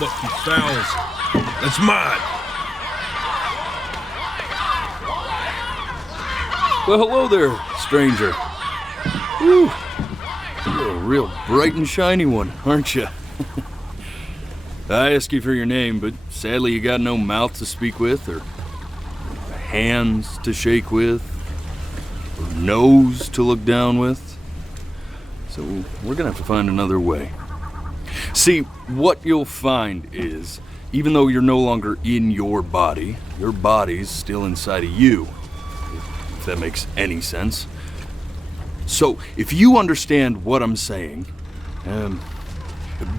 lucky fowls. That's mine. Well, hello there, stranger. Whew. You're a real bright and shiny one, aren't you? I asked you for your name, but sadly you got no mouth to speak with, or hands to shake with, or nose to look down with. So we're gonna have to find another way. See, what you'll find is, even though you're no longer in your body's still inside of you, if that makes any sense. So, if you understand what I'm saying,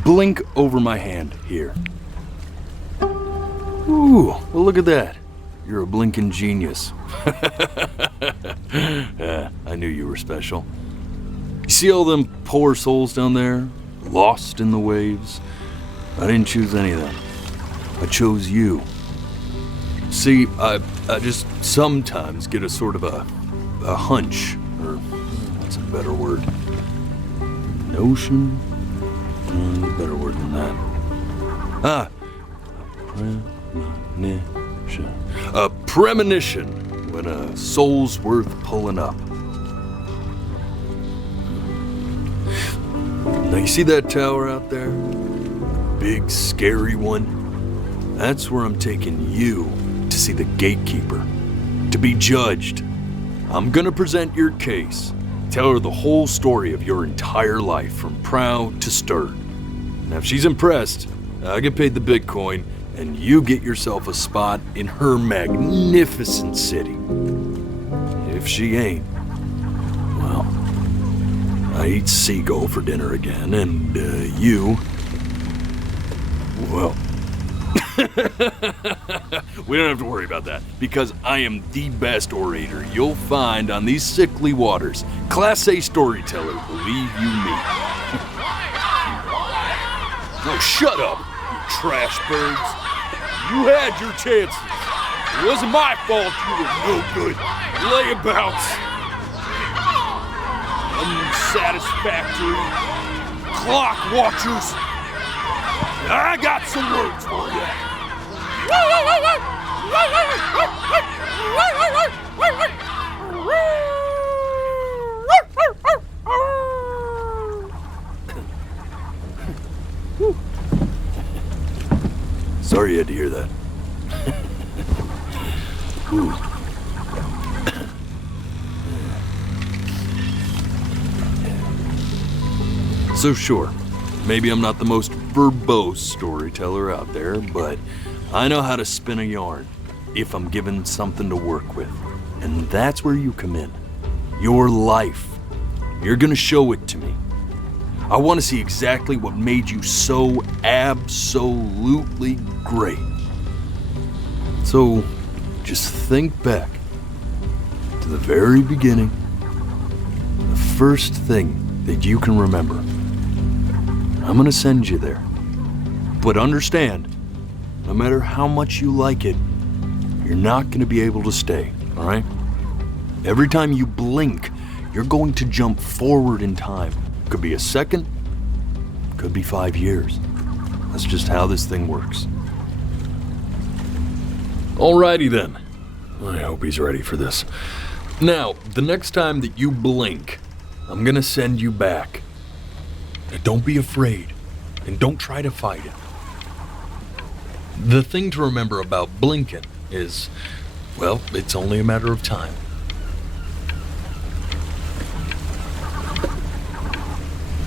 blink over my hand here. Ooh, well look at that. You're a blinking genius. I knew you were special. You see all them poor souls down there, lost in the waves? I didn't choose any of them. I chose you. See, I just sometimes get a sort of a hunch, or what's a better word? Notion? Better word than that. Premonition. A premonition when a soul's worth pulling up. Now you see that tower out there? Big, scary one? That's where I'm taking you to see the gatekeeper, to be judged. I'm gonna present your case, tell her the whole story of your entire life from prow to stern. Now if she's impressed, I get paid the Bitcoin, and you get yourself a spot in her magnificent city. If she ain't, well, I eat seagull for dinner again, and you, well, we don't have to worry about that, because I am the best orator you'll find on these sickly waters. Class A storyteller, believe you me. Oh, shut up, you trash birds. You had your chances. It wasn't my fault you were no good. Layabouts. Unsatisfactory clock watchers. I got some words for you. Sorry you had to hear that. So sure, maybe I'm not the most verbose storyteller out there, but I know how to spin a yarn if I'm given something to work with. And that's where you come in. Your life. You're gonna show it to me. I want to see exactly what made you so absolutely great. So, just think back to the very beginning, the first thing that you can remember. I'm gonna send you there. But understand, no matter how much you like it, you're not gonna be able to stay, all right? Every time you blink, you're going to jump forward in time. Could be a second, could be 5 years. That's just how this thing works. Alrighty then. I hope he's ready for this. Now, the next time that you blink, I'm gonna send you back. Now, don't be afraid, and don't try to fight it. The thing to remember about blinking is, well, it's only a matter of time.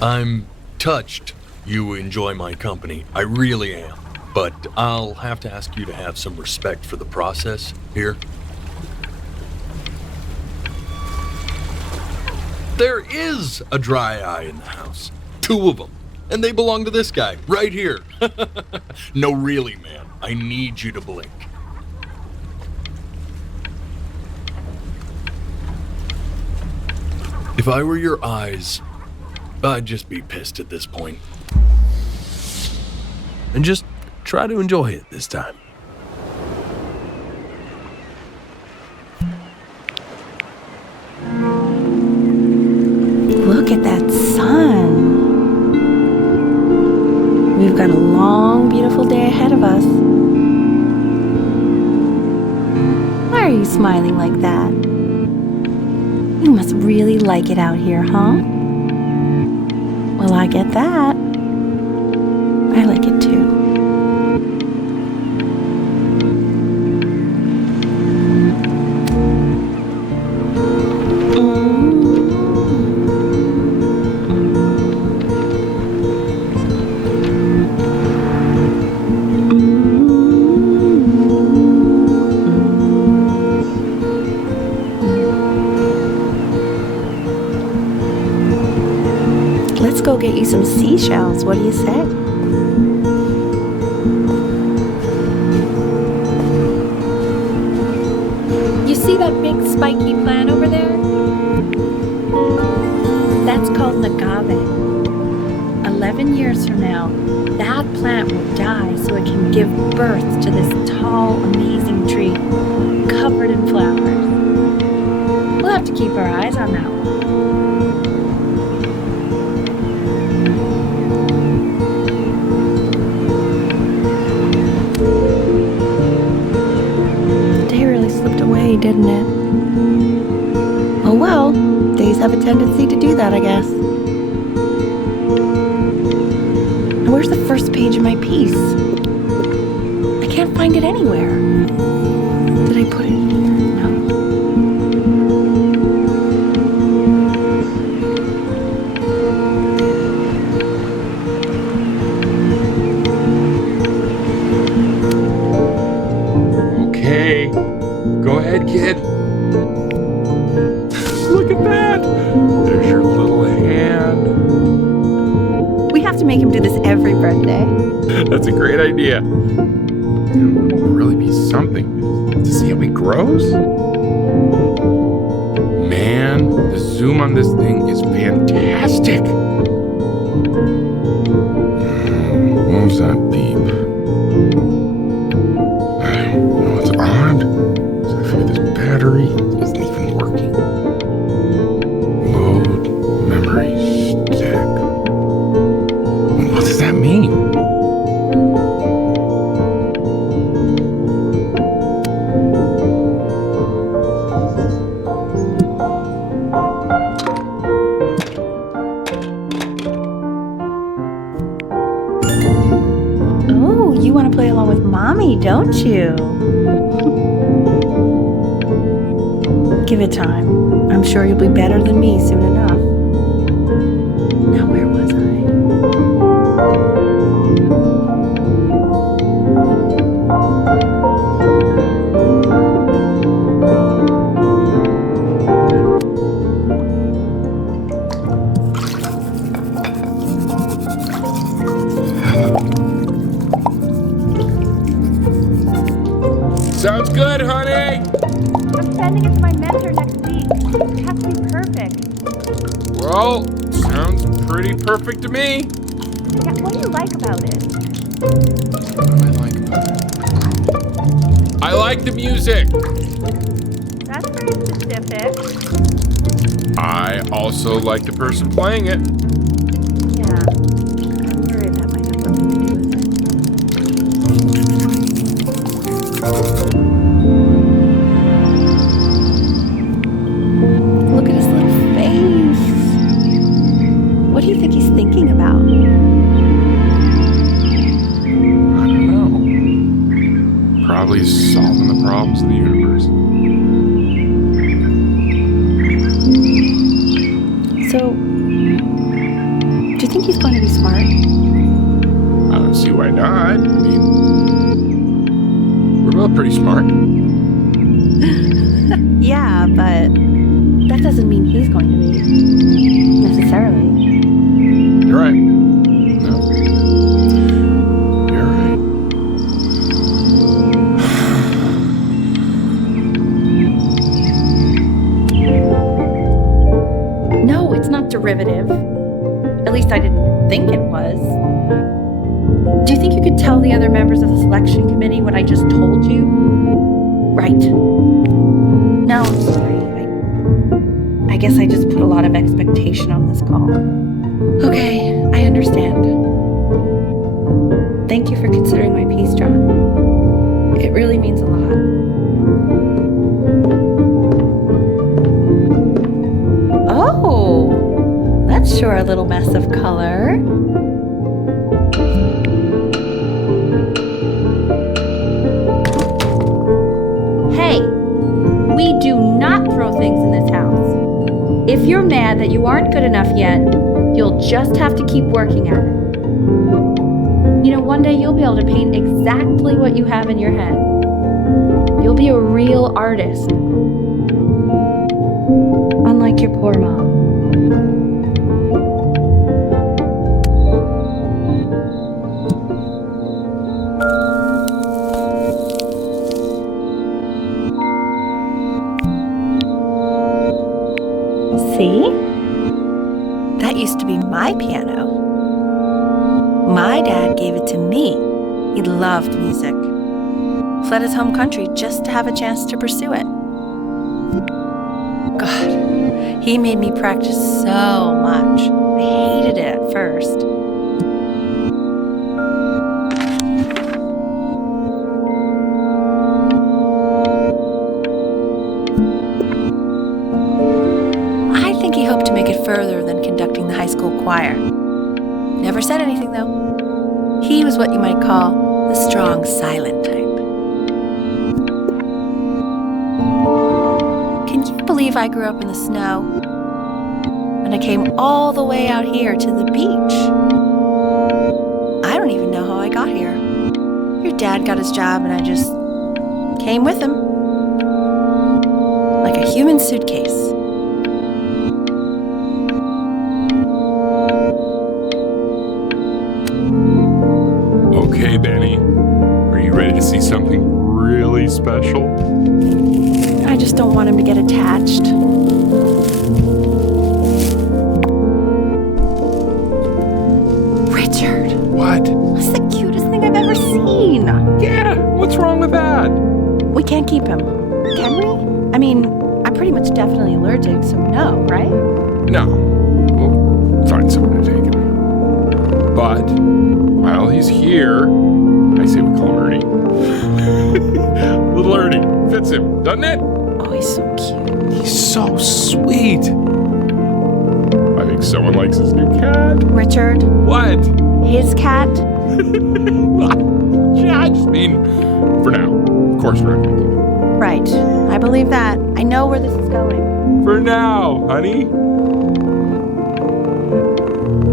I'm touched you enjoy my company. I really am. But I'll have to ask you to have some respect for the process here. There is a dry eye in the house. 2 of them. And they belong to this guy, right here. No, really, man. I need you to blink. If I were your eyes, I'd just be pissed at this point. And just try to enjoy it this time. Look at that sun. We've got a long, beautiful of us. Why are you smiling like that? You must really like it out here, huh? Well, I get that. I like it too. Let's go get you some seashells. What do you say? You see that big spiky plant over there? That's called agave. 11 years from now, that plant will die so it can give birth to this tall, amazing tree covered in flowers. We'll have to keep our eyes on that one. Didn't it? Oh well, days have a tendency to do that, I guess. Now, where's the first page of my piece? I can't find it anywhere. Did I put it in here? No. Okay. Go ahead, kid. Look at that. There's your little hand. We have to make him do this every birthday. That's a great idea. It will really be something to see how he grows. Man, the zoom on this thing is fantastic. What was that beep? No, it's odd. This battery isn't even working. Load memory stick. What does that mean? Oh, you want to play along with Mommy, don't you? Give it time. I'm sure you'll be better than me soon enough. Now, where was I? Sounds good, honey. I'm sending it to my mentor next week. It has to be perfect. Well, sounds pretty perfect to me. Yeah, what do you like about it? What do I like about it? I like the music. That's very specific. I also like the person playing it. Yeah. I'm worried that might have something to do with it. Look at his little face. What do you think he's thinking about? I don't know. Probably solving the problems of the universe. So, do you think he's going to be smart? I don't see why not. I mean, we're both pretty smart. Yeah, but that doesn't mean he's going to be. Necessarily. You're right. No. You're right. No, it's not derivative. At least I didn't think it was. Do you think you could tell the other members of the selection committee what I just told you? Right. No, I'm sorry. I guess I just put a lot of expectation on this call. Okay, I understand. Thank you for considering my piece, John. It really means a lot. Oh, that's sure a little mess of color. Hey, we do not throw things in this house. If you're mad that you aren't good enough yet, you'll just have to keep working at it. You know, one day you'll be able to paint exactly what you have in your head. You'll be a real artist. Unlike your poor mom. See? That used to be my piano. My dad gave it to me. He loved music. Fled his home country just to have a chance to pursue it. God, he made me practice so much. I hated it at first. I think he hoped to make it further than conducting the high school choir. Never said anything, though. He was what you might call the strong, silent type. Can you believe I grew up in the snow? And I came all the way out here to the beach. I don't even know how I got here. Your dad got his job and I just came with him. Like a human suitcase. Okay, Benny. Are you ready to see something really special? I just don't want him to get attached. Richard, What? that's the cutest thing I've ever seen. Yeah, what's wrong with that? We can't keep him, can we? I mean, I'm pretty much definitely allergic, so no, right? No. We'll find someone to take him. But while he's here, I say we call him Ernie. Little Ernie. Fits him, doesn't it? Oh, he's so cute. He's so sweet. I think someone likes his new cat. Richard, What? his cat? Yeah, I just mean, for now. Of course we're not going to keep him. Right, I believe that. I know where this is going. For now, honey.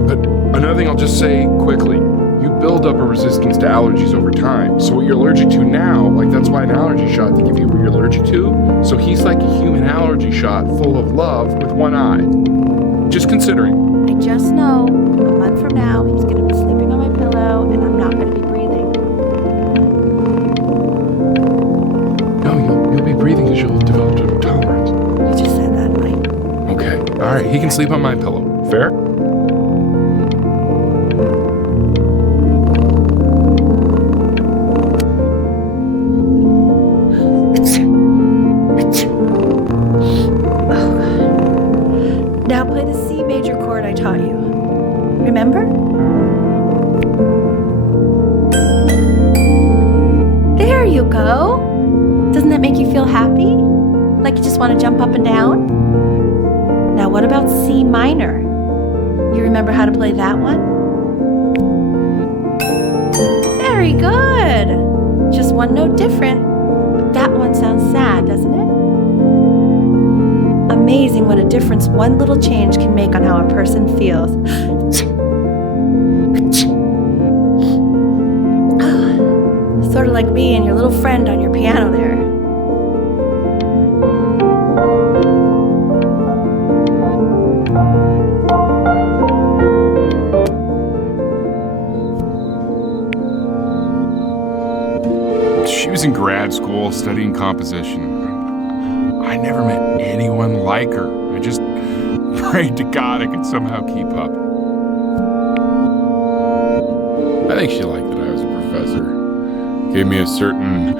But another thing I'll just say quickly. You build up a resistance to allergies over time. So what you're allergic to now, like that's why an allergy shot to give you what you're allergic to. So he's like a human allergy shot full of love with one eye. Just considering. I just know a month from now he's going to be sleeping on my pillow and I'm not going to be breathing. No, you'll be breathing because you'll have developed a tolerance. You just said that, Mike. Okay. All right. He can sleep on my pillow. Fair? Now play the C major chord I taught you. Remember? There you go. Doesn't that make you feel happy? Like you just want to jump up and down? Now what about C minor? You remember how to play that one? Very good. Just one note different. But that one sounds sad, doesn't it? Amazing what a difference one little change can make on how a person feels. Sort of like me and your little friend on your piano there. She was in grad school studying composition. I never met anyone like her. I just prayed to God I could somehow keep up. I think she liked that I was a professor. Gave me a certain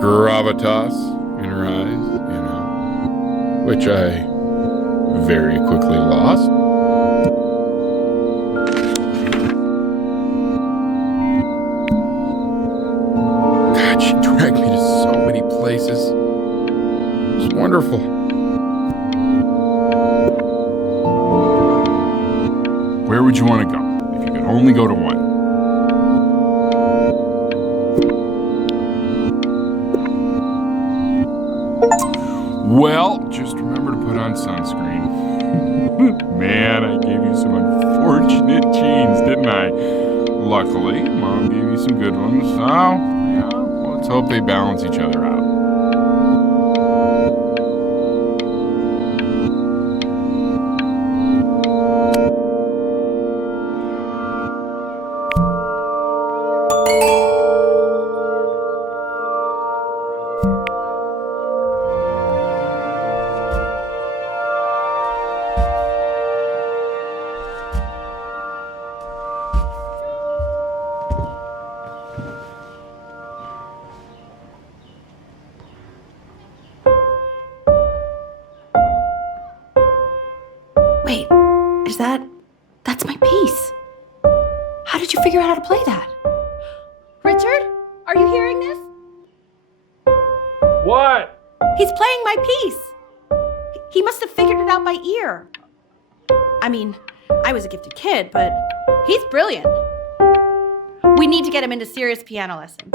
gravitas in her eyes, you know, which I very quickly lost. wonderful. Where would you want to go if you could only go to one? Well, just remember to put on sunscreen. Man, I gave you some unfortunate genes, didn't I? Luckily, Mom gave you some good ones, so yeah, let's hope they balance each other out. Wait, that's my piece. How did you figure out how to play that? Richard, are you hearing this? What? He's playing my piece. He must have figured it out by ear. I mean, I was a gifted kid, but he's brilliant. We need to get him into serious piano lessons.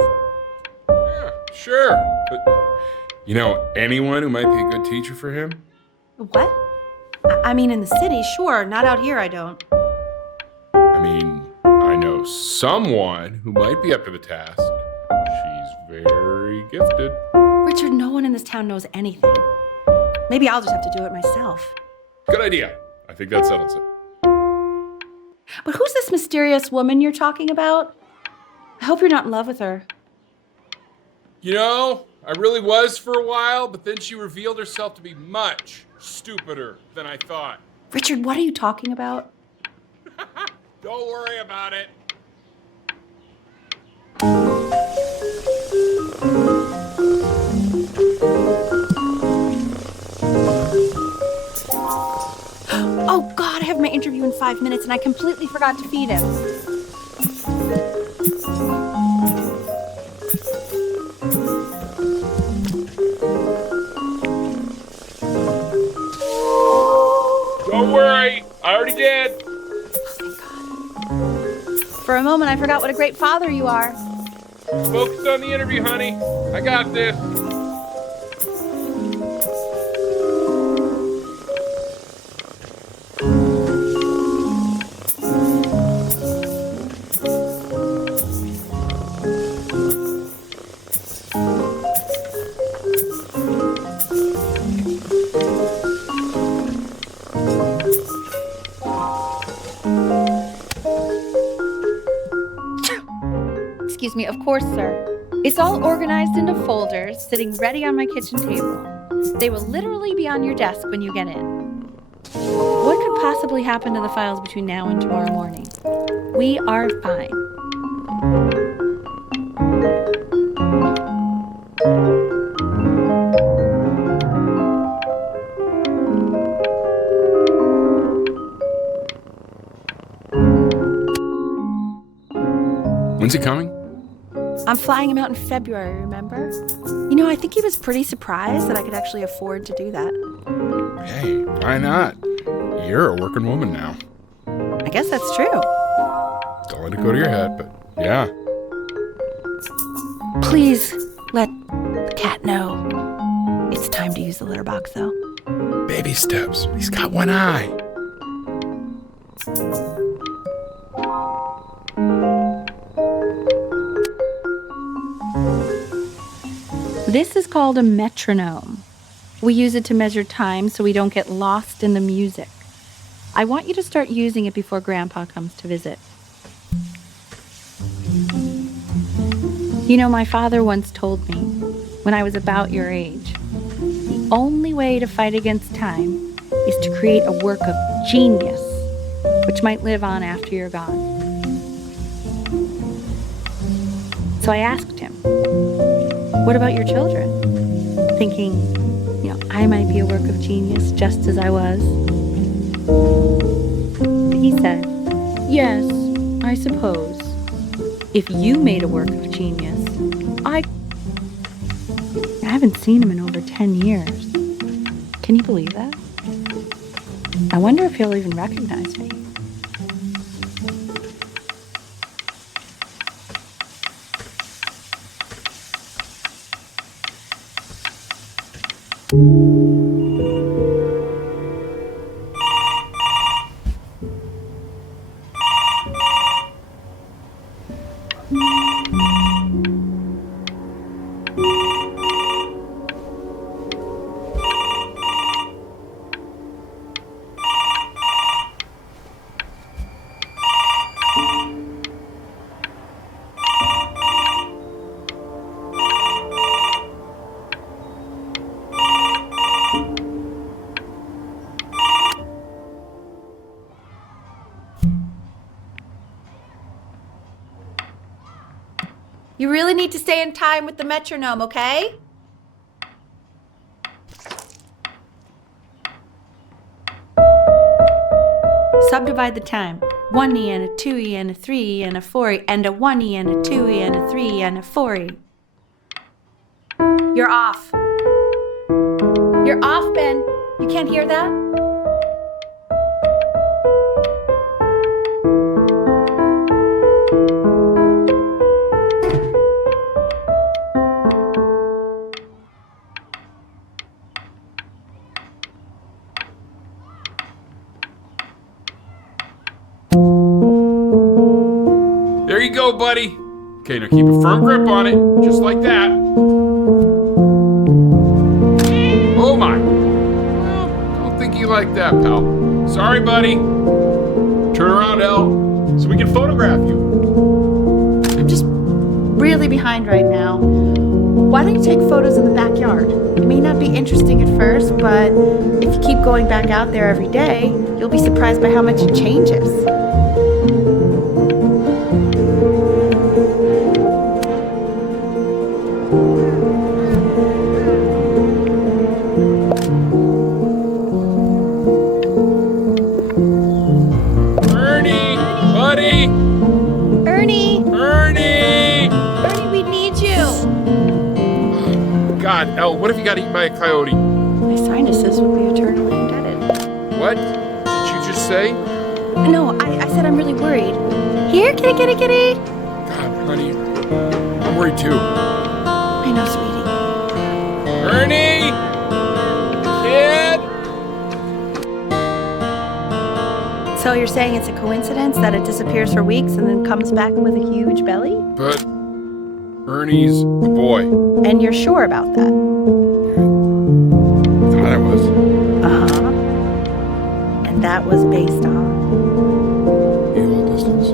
Yeah, sure. But, you know anyone who might be a good teacher for him? What? I mean, in the city, sure. Not out here, I don't. I mean, I know someone who might be up to the task. She's very gifted. Richard, no one in this town knows anything. Maybe I'll just have to do it myself. Good idea. I think that settles it. But who's this mysterious woman you're talking about? I hope you're not in love with her. You know, I really was for a while, but then she revealed herself to be much stupider than I thought. Richard, what are you talking about? Don't worry about it. Oh God, I have my interview in 5 minutes and I completely forgot to feed him. Don't worry, I already did. For a moment, I forgot what a great father you are. Focus on the interview, honey. I got this. Excuse me, of course, sir. It's all organized into folders, sitting ready on my kitchen table. They will literally be on your desk when you get in. What could possibly happen to the files between now and tomorrow morning? We are fine. When's he coming? I'm flying him out in February, remember? You know, I think he was pretty surprised that I could actually afford to do that. Hey, why not? You're a working woman now. I guess that's true. Don't let it go to your head, but yeah. Please let the cat know. It's time to use the litter box, though. Baby steps. He's got one eye. This is called a metronome. We use it to measure time so we don't get lost in the music. I want you to start using it before Grandpa comes to visit. You know, my father once told me, when I was about your age, the only way to fight against time is to create a work of genius, which might live on after you're gone. So I asked him, what about your children? Thinking, I might be a work of genius just as I was. He said, yes, I suppose. If you made a work of genius, I haven't seen him in over 10 years. Can you believe that? I wonder if he'll even recognize me. You really need to stay in time with the metronome, okay? Subdivide the time. 1E and a 2E and a 3E and a 4E and a 1E and a 2E and a 3E and a 4E. You're off. You're off, Ben. You can't hear that? There you go, buddy. Okay, now keep a firm grip on it, just like that. Oh my. Well, don't think you like that, pal. Sorry, buddy. Turn around, Elle, so we can photograph you. I'm just really behind right now. Why don't you take photos in the backyard? It may not be interesting at first, but if you keep going back out there every day, you'll be surprised by how much it changes. Ernie, buddy. Ernie! Ernie! Ernie, we need you! God, Elle, what if you got eaten by a coyote? My sinuses would be eternally indebted. What? Did you just say? No, I said I'm really worried. Here, kitty, kitty, kitty! God, honey, I'm worried too. I know, sweetie. Ernie! Kid! So you're saying it's a coincidence that it disappears for weeks and then comes back with a huge belly? But Ernie's a boy. And you're sure about that? Thought I was. Uh-huh. And that was based on... Pee-hole distance.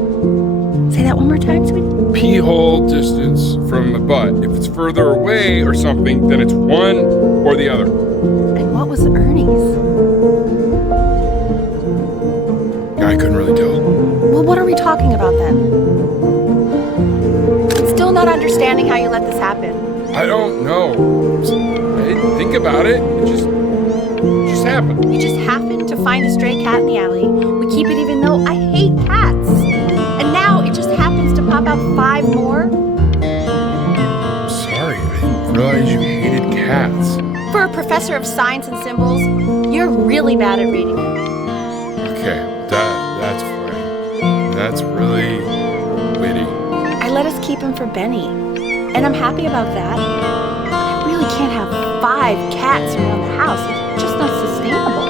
Say that one more time, sweetie. Pee-hole distance from the butt. If it's further away or something, then it's one or the other. And what was Ernie's? I couldn't really tell. Well, what are we talking about then? I'm still not understanding how you let this happen. I don't know. I didn't think about it. It just happened. You just happened to find a stray cat in the alley. We keep it even though I hate cats. And now it just happens to pop out 5 more. Sorry, I didn't realize you hated cats. For a professor of science and symbols, you're really bad at reading them. Okay, that's funny. That's really witty. I let us keep him for Benny. And I'm happy about that. I really can't have 5 cats around the house. It's just not sustainable.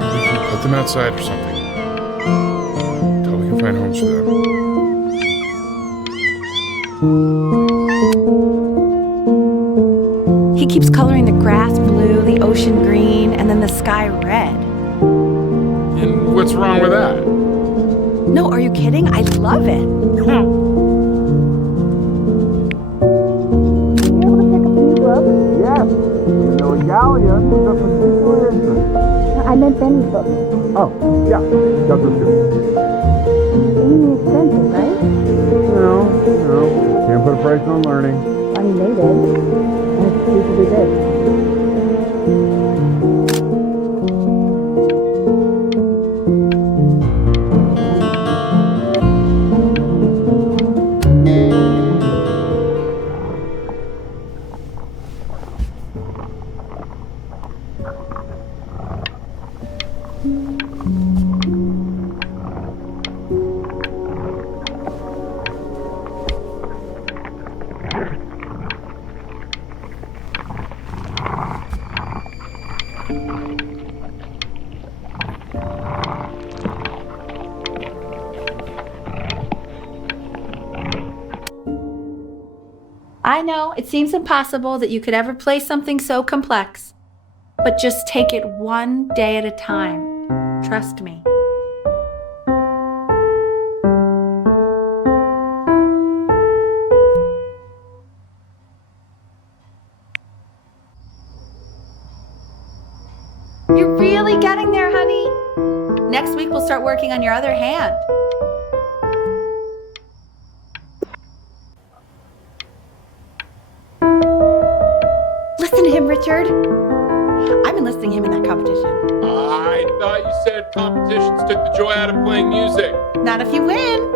Maybe we can put them outside or something. Until we can find homes for them. He keeps coloring the grass blue, the ocean green, and then the sky red. And what's wrong with that? No, are you kidding? I love it. Yes, you know, galleon is of particular interest. I meant Benny's book. Oh, yeah, does it too. Extremely expensive, right? No, can't put a price on learning. I mean, they did. And it's stupidly big. I know it seems impossible that you could ever play something so complex, but just take it one day at a time. Trust me. You're really getting there, honey. Next week, we'll start working on your other hand. Listen to him, Richard. I'm enlisting him in that competition. I thought you said competitions took the joy out of playing music. Not if you win.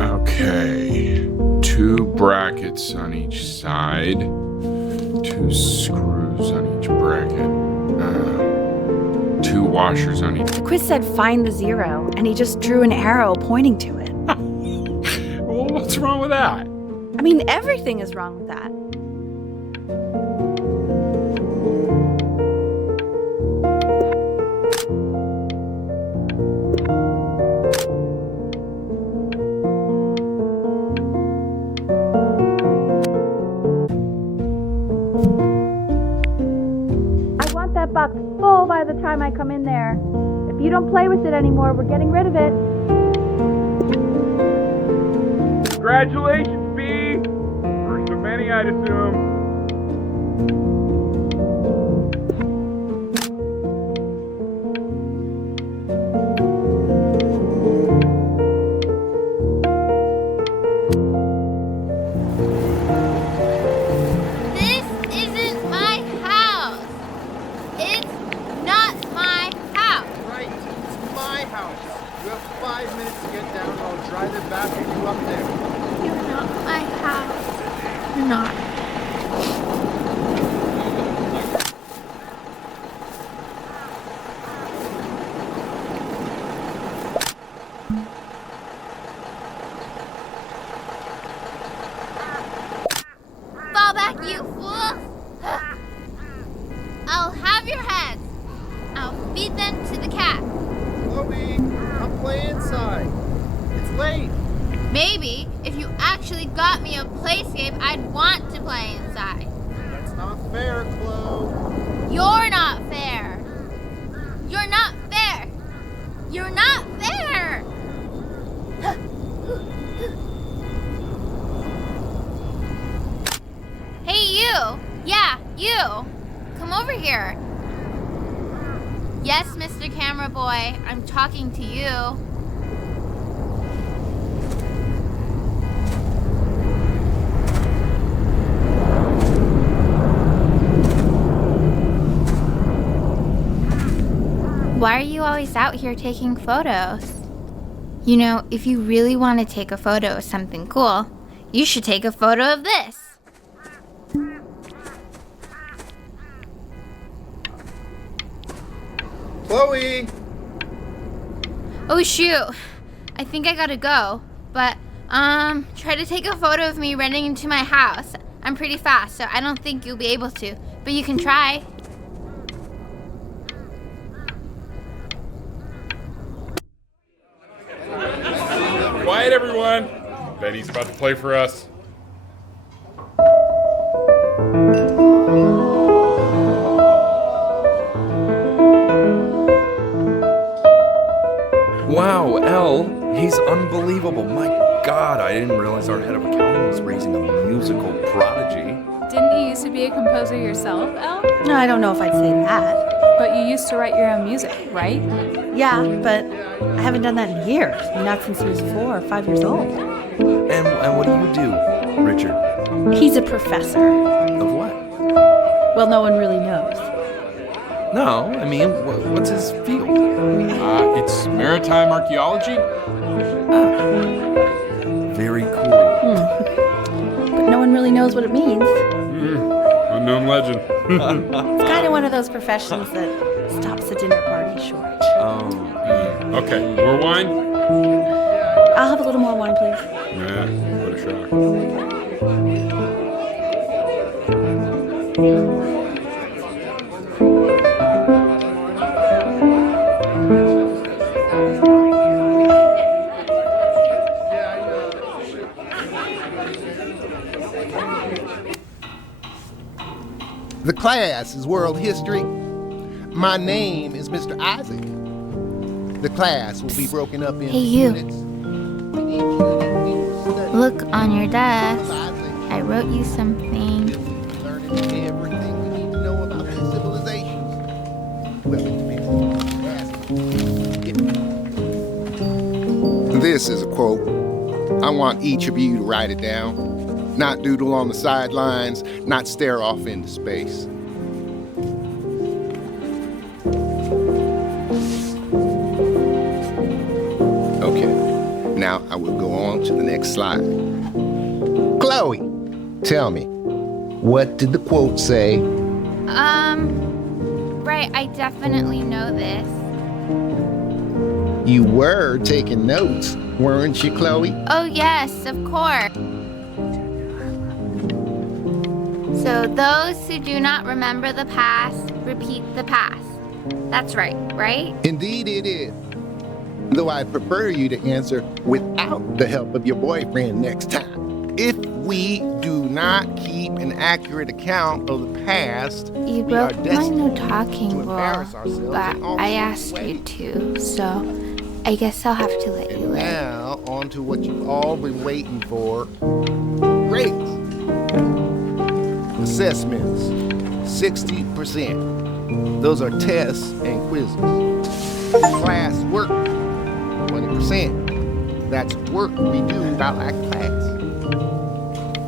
Okay. 2 brackets on each side. 2 screws on each bracket. 2 washers on each. The quiz said find the 0, and he just drew an arrow pointing to it. Well, what's wrong with that? I mean, everything is wrong with that. I want that box full by the time I come in there. If you don't play with it anymore, we're getting rid of it. Congratulations, B! First of many, I'd assume. This isn't my house. It's not my house. Right, it's my house. You have 5 minutes to get down and I'll drive it back and you up there. You're not my house. You're not. Fall back, you fool! I'll have your heads. I'll feed them to the cat. Chloe, come play inside. It's late. Maybe if you actually got me a playscape, I'd want to play inside. That's not fair, Chloe. You're not fair. You're not fair. You're not fair. Hey, you. Yeah, you. Come over here. Yes, Mr. Camera Boy, I'm talking to you. Why are you always out here taking photos? You know, if you really want to take a photo of something cool, you should take a photo of this. Chloe! Oh shoot, I think I gotta go. But, try to take a photo of me running into my house. I'm pretty fast, so I don't think you'll be able to. But you can try. Quiet, everyone. Benny's about to play for us. Wow, L, he's unbelievable. My God, I didn't realize our head of accounting was raising a musical prodigy. Didn't you used to be a composer yourself, Elle? No, I don't know if I'd say that. But you used to write your own music, right? Yeah, but I haven't done that in years. Not since he was 4 or 5 years old. And what do you do, Richard? He's a professor. Of what? Well, no one really knows. No, I mean, what's his field? It's maritime archaeology. Very cool. But no one really knows what it means. Unknown legend. It's kind of one of those professions that stops a dinner party short. Okay, more wine? I'll have a little more wine, please. Nah, what a shock. The class is world history. My name is Mr. Isaac. The class will be broken up into Hey, you. units. And each unit will study Look on your desk. civilization, I wrote you something. learning everything we need to know about these civilizations. Well, it depends. This is a quote. I want each of you to write it down. Not doodle on the sidelines, not stare off into space. Okay, now I will go on to the next slide. Chloe, tell me, what did the quote say? Right, I definitely know this. You were taking notes, weren't you, Chloe? Oh, yes, of course. So, those who do not remember the past, repeat the past. That's right, right? Indeed it is. Though I prefer you to answer without the help of your boyfriend next time. If we do not keep an accurate account of the past, You we are broke my destined no to talking rule, embarrass ourselves but in all I sorts of asked you ways. to, so I guess I'll have to let you And in. now, on to what you've all been waiting for. Grades. Assessments, 60%. Those are tests and quizzes. Class work, 20%. That's work we do without our class.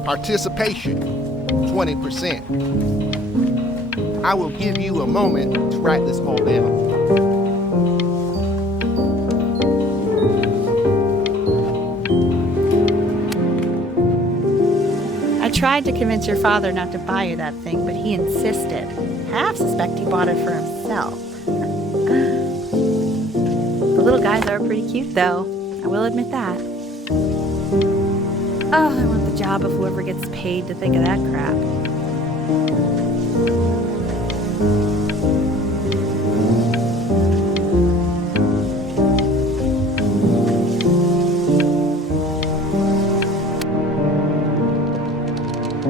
Participation, 20%. I will give you a moment to write this all down. I tried to convince your father not to buy you that thing, but he insisted. Half suspect he bought it for himself. The little guys are pretty cute, though. I will admit that. Oh, I want the job of whoever gets paid to think of that crap.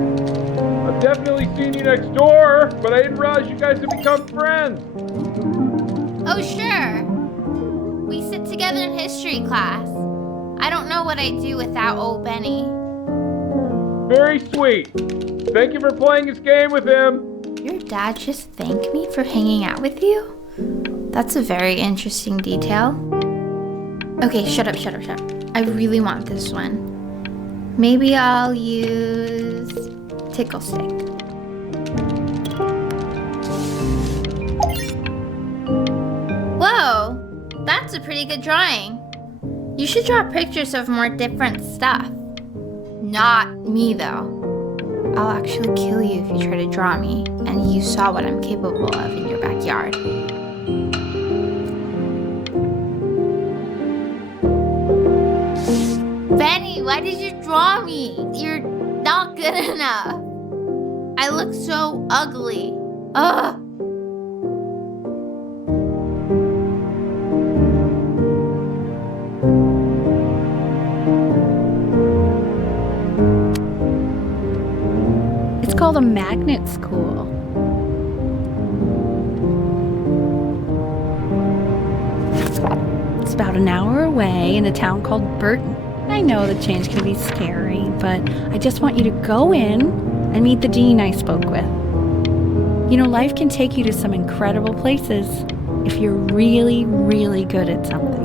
I've definitely seen you next door, but I didn't realize you guys had become friends. Oh, sure. We sit together in history class. I don't know what I'd do without old Benny. Very sweet. Thank you for playing this game with him. Your dad just thanked me for hanging out with you? That's a very interesting detail. Okay, shut up. I really want this one. Maybe I'll use Tickle Stick. Whoa, that's a pretty good drawing. You should draw pictures of more different stuff. Not me, though. I'll actually kill you if you try to draw me, and you saw what I'm capable of in your backyard. Benny, why did you draw me? You're not good enough. I look so ugly. Ugh. It's called a magnet school. It's about an hour away in a town called Burton. I know the change can be scary, but I just want you to go in and meet the dean I spoke with. You know, life can take you to some incredible places if you're really, really good at something.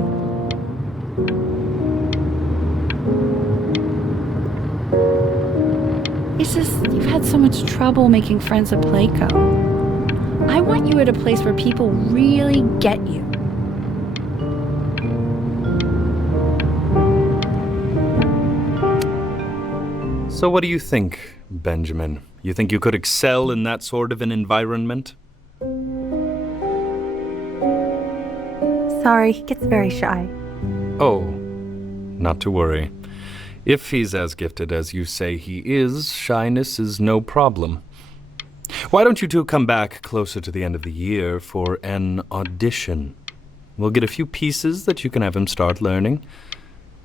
It's just, you've had so much trouble making friends at Playco. I want you at a place where people really get you. So what do you think, Benjamin? You think you could excel in that sort of an environment? Sorry, he gets very shy. Oh, not to worry. If he's as gifted as you say he is, shyness is no problem. Why don't you two come back closer to the end of the year for an audition? We'll get a few pieces that you can have him start learning.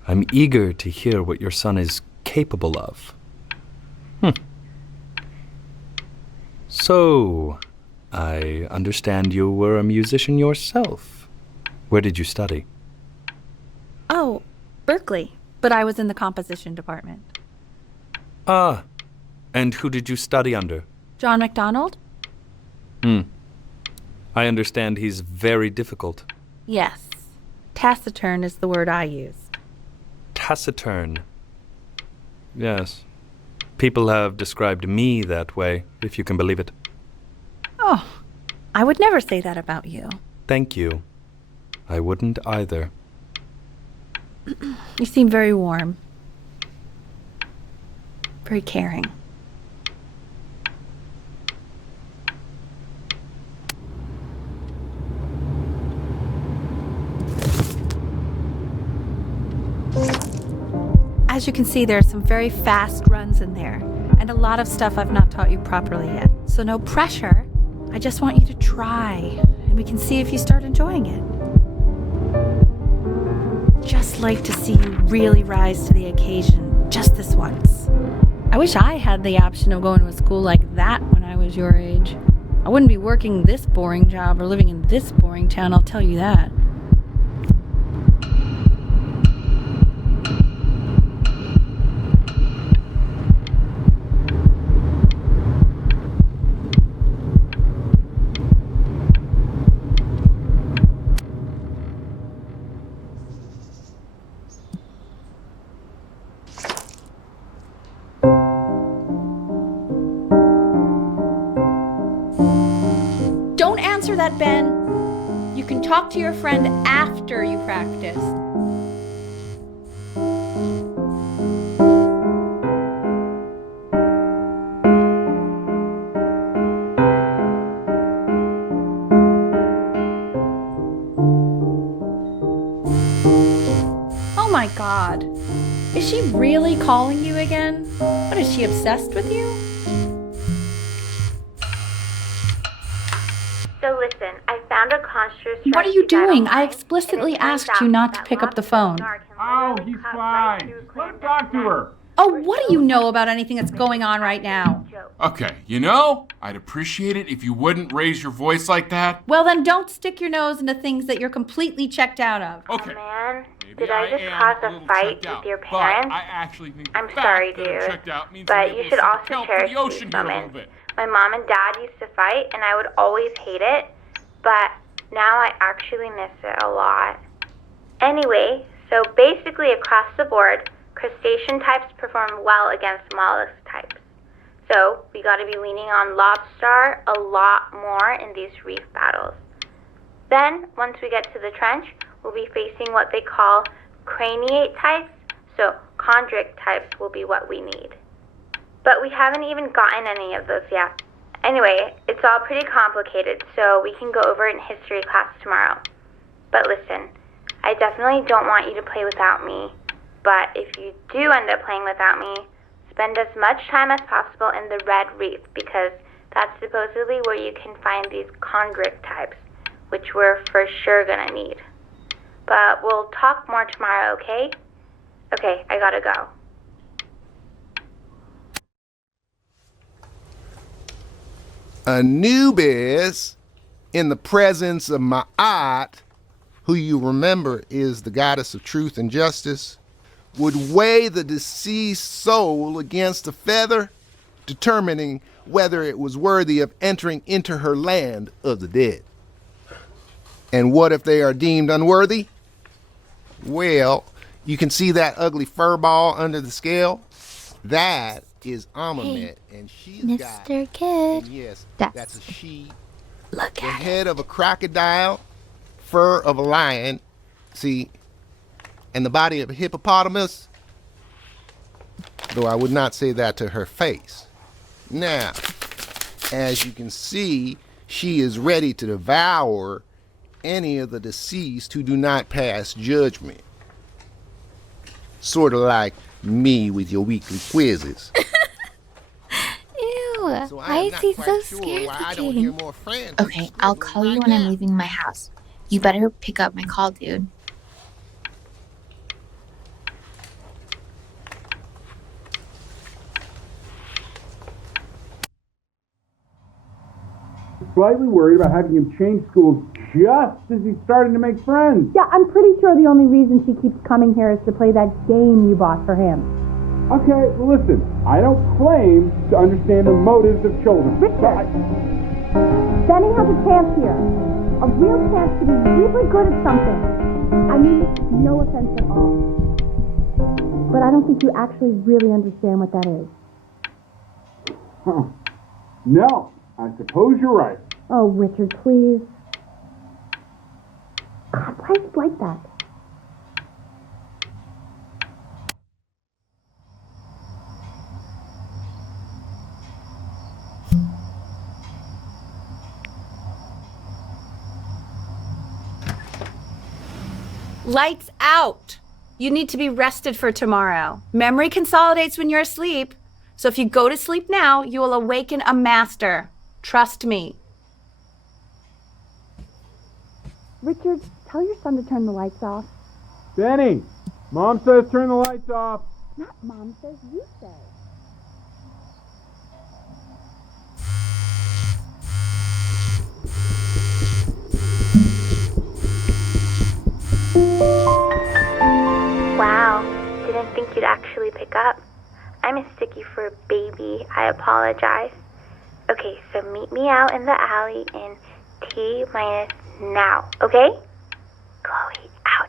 I'm eager to hear what your son is capable of. So, I understand you were a musician yourself. Where did you study? Oh, Berkeley. But I was in the composition department. Ah, and who did you study under? John MacDonald? I understand he's very difficult. Yes. Taciturn is the word I use. Taciturn. Yes. People have described me that way, if you can believe it. Oh, I would never say that about you. Thank you. I wouldn't either. You seem very warm. Very caring. As you can see, there are some very fast runs in there, and a lot of stuff I've not taught you properly yet. So no pressure. I just want you to try, and we can see if you start enjoying it. Just like to see you really rise to the occasion, just this once. I wish I had the option of going to a school like that when I was your age. I wouldn't be working this boring job or living in this boring town, I'll tell you that. That, Ben. You can talk to your friend after you practice. Oh my God. Is she really calling you again? What, is she obsessed with you? So listen, I found a construct. What are you doing? I explicitly asked you not to pick up the phone. Oh, he's fine. Let him talk to her. Oh, what do you know about anything that's going on right now? Okay, I'd appreciate it if you wouldn't raise your voice like that. Well, then don't stick your nose into things that you're completely checked out of. Okay. Oh, man, Maybe did I just cause a fight with your parents? But I actually think I'm sorry, dude, but you should also cherish these moments. My mom and dad used to fight, and I would always hate it, but now I actually miss it a lot. Anyway, so basically across the board, crustacean types perform well against mollusk types. So we got to be leaning on lobster a lot more in these reef battles. Then, once we get to the trench, we'll be facing what they call craniate types, so chondric types will be what we need. But we haven't even gotten any of those yet. Anyway, it's all pretty complicated, so we can go over it in history class tomorrow. But listen, I definitely don't want you to play without me. But if you do end up playing without me, spend as much time as possible in the red reef, because that's supposedly where you can find these chondric types, which we're for sure gonna need. But we'll talk more tomorrow, okay? Okay, I gotta go. Anubis, in the presence of Ma'at, who you remember is the goddess of truth and justice, would weigh the deceased soul against a feather, determining whether it was worthy of entering into her land of the dead. And what if they are deemed unworthy? Well, you can see that ugly fur ball under the scale? That is Amamet, and she's got, Mr. Kid. and yes, That's that's a she, Look the at it. head of a crocodile, fur of a lion, see, and the body of a hippopotamus, though I would not say that to her face. Now, as you can see, she is ready to devour any of the deceased who do not pass judgment. Sort of like Me with your weekly quizzes. Ew, So I why am is not he quite so sure scared why I looking? don't hear more friends. Okay, I'll call you when I'm leaving my house. You better pick up my call, dude. Slightly worried about having him change schools just as he's starting to make friends. Yeah, I'm pretty sure the only reason she keeps coming here is to play that game you bought for him. Okay, well listen, I don't claim to understand the motives of children. Richard! Benny has a chance here. A real chance to be really good at something. I mean, no offense at all. But I don't think you actually really understand what that is. Huh. No, I suppose you're right. Oh, Richard, please. God, why is it like that? Lights out. You need to be rested for tomorrow. Memory consolidates when you're asleep. So if you go to sleep now, you will awaken a master. Trust me. Richard, tell your son to turn the lights off. Benny, Mom says turn the lights off. Not Mom says, you say. Wow, didn't think you'd actually pick up. I'm a sticky for a baby. I apologize. Okay, so meet me out in the alley in T-minus now, okay? Chloe, out.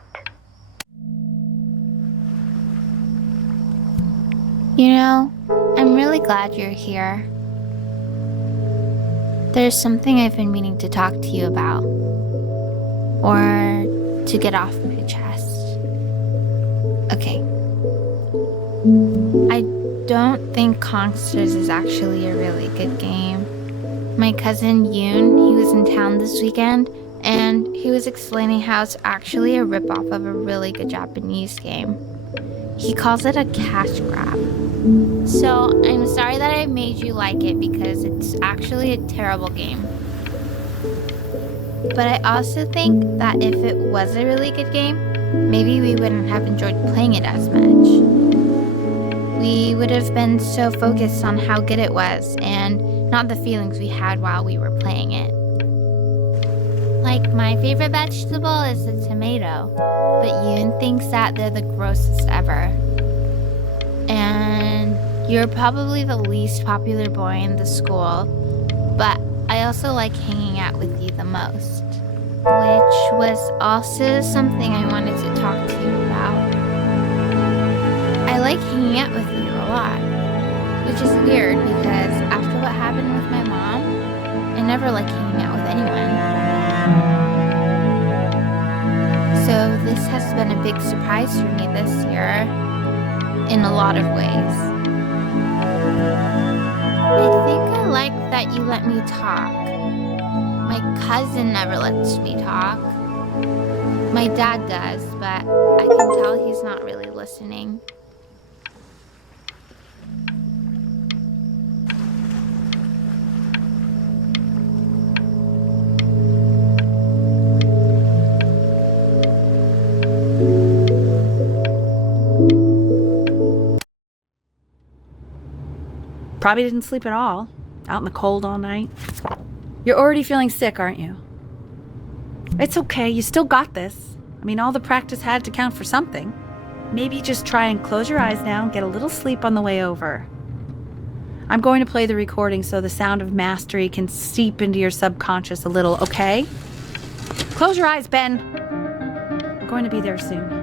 You know, I'm really glad you're here. There's something I've been meaning to talk to you about. Or to get off my chest. Okay. I don't think Conksters is actually a really good game. My cousin Yoon, he was in town this weekend, and he was explaining how it's actually a ripoff of a really good Japanese game. He calls it a cash grab. So I'm sorry that I made you like it because it's actually a terrible game. But I also think that if it was a really good game, maybe we wouldn't have enjoyed playing it as much. We would have been so focused on how good it was and not the feelings we had while we were playing it. Like, my favorite vegetable is the tomato, but Yoon thinks that they're the grossest ever. And you're probably the least popular boy in the school, but I also like hanging out with you the most, which was also something I wanted to talk to you about. I like hanging out with you a lot, which is weird because after what happened with my mom, I never like hanging out with anyone. So this has been a big surprise for me this year, in a lot of ways. I think I like that you let me talk. My cousin never lets me talk. My dad does, but I can tell he's not really listening. Probably didn't sleep at all. Out in the cold all night. You're already feeling sick, aren't you? It's okay, you still got this. I mean, all the practice had to count for something. Maybe just try and close your eyes now and get a little sleep on the way over. I'm going to play the recording so the sound of mastery can seep into your subconscious a little, okay? Close your eyes, Ben. We're going to be there soon.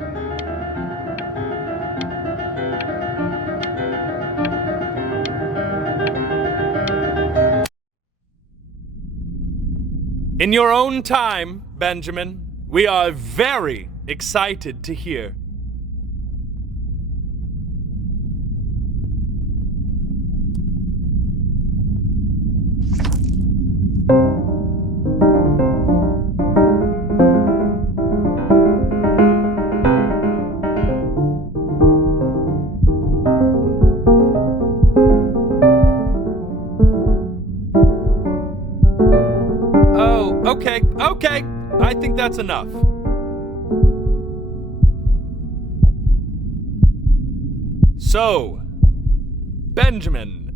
In your own time, Benjamin, we are very excited to hear. Okay. I think that's enough. So, Benjamin,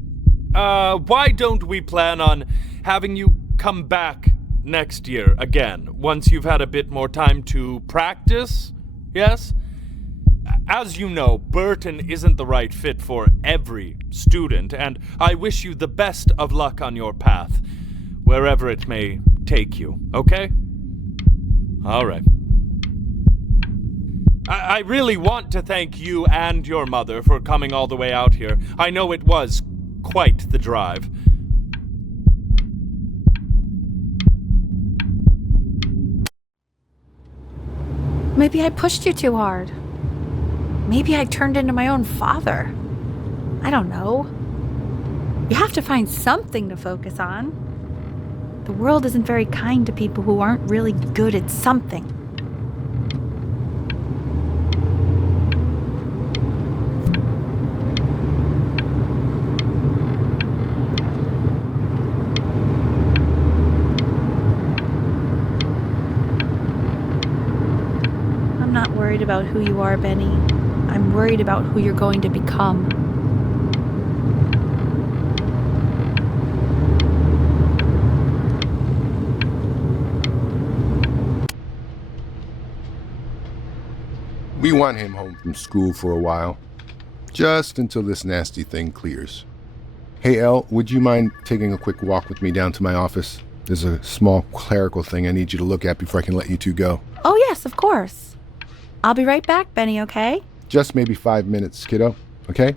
why don't we plan on having you come back next year again, once you've had a bit more time to practice? Yes? As you know, Burton isn't the right fit for every student, and I wish you the best of luck on your path, wherever it may take you, okay? All right. I really want to thank you and your mother for coming all the way out here. I know it was quite the drive. Maybe I pushed you too hard. Maybe I turned into my own father. I don't know. You have to find something to focus on. The world isn't very kind to people who aren't really good at something. I'm not worried about who you are, Benny. I'm worried about who you're going to become. We want him home from school for a while, just until this nasty thing clears. Hey, Elle, would you mind taking a quick walk with me down to my office? There's a small clerical thing I need you to look at before I can let you two go. Oh, yes, of course. I'll be right back, Benny, okay? Just maybe 5 minutes, kiddo, okay?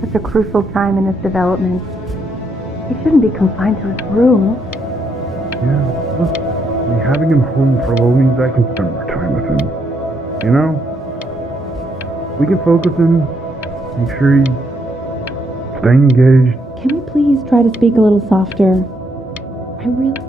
Such a crucial time in his development. He shouldn't be confined to his room. Yeah, look, having him home for a little means I can spend more time with him. You know? We can focus him, make sure he's staying engaged. Can we please try to speak a little softer? I really...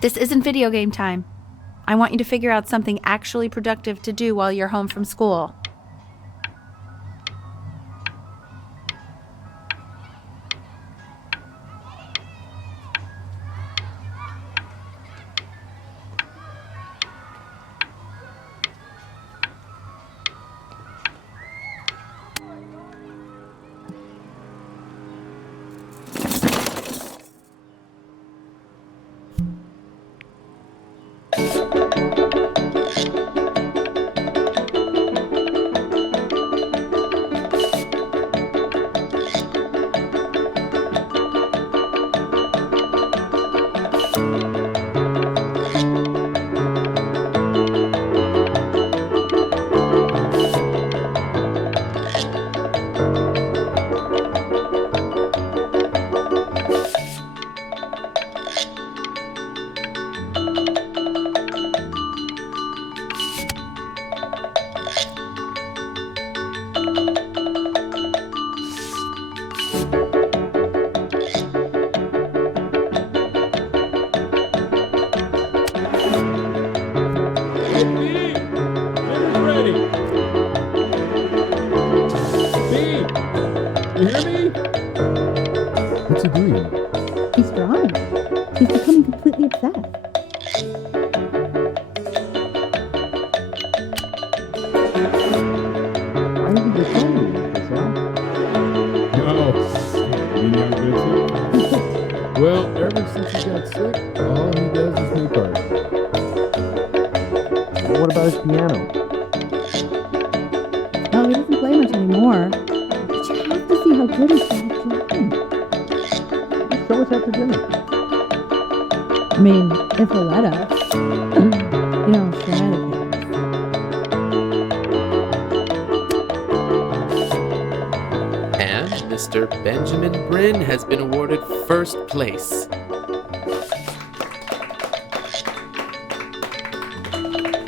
This isn't video game time. I want you to figure out something actually productive to do while you're home from school. You hear me? What's he doing? He's drawing. He's becoming completely obsessed. Why did you tell me this, huh? No. You know good too? Well, ever since he got sick, all he does is make art. But what about his piano? Oh, he doesn't play much anymore. But you have to see how good he sounds to him. Show us after dinner. I mean, if he'll let us. You know, shenanigans. And Mr. Benjamin Bryn has been awarded first place.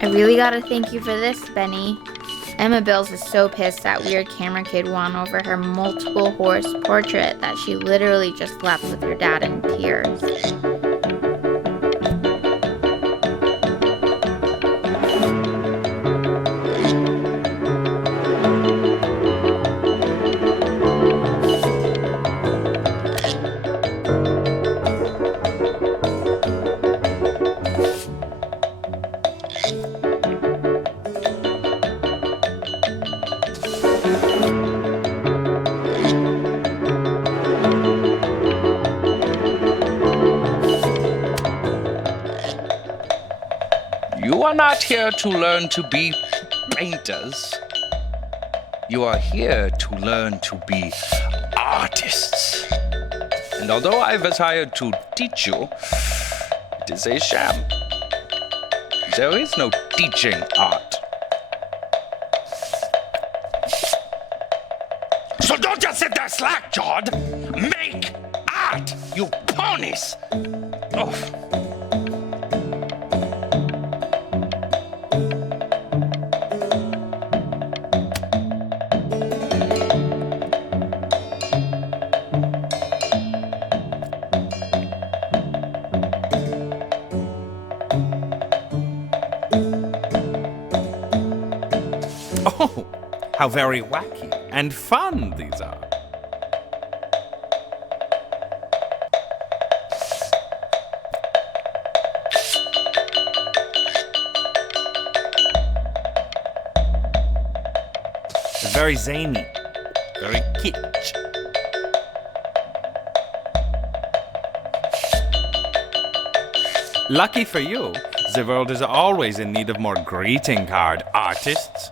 I really gotta thank you for this, Benny. Emma Bills is so pissed that weird camera kid won over her multiple horse portrait that she literally just left with your dad in tears. You are not here to learn to be painters. You are here to learn to be artists. And although I was hired to teach you, it is a sham. There is no teaching art. So don't just sit there slack-jawed. Make art, you ponies! Oh. Oh, how very wacky and fun these are. Very zany, very kitsch. Lucky for you, the world is always in need of more greeting card artists.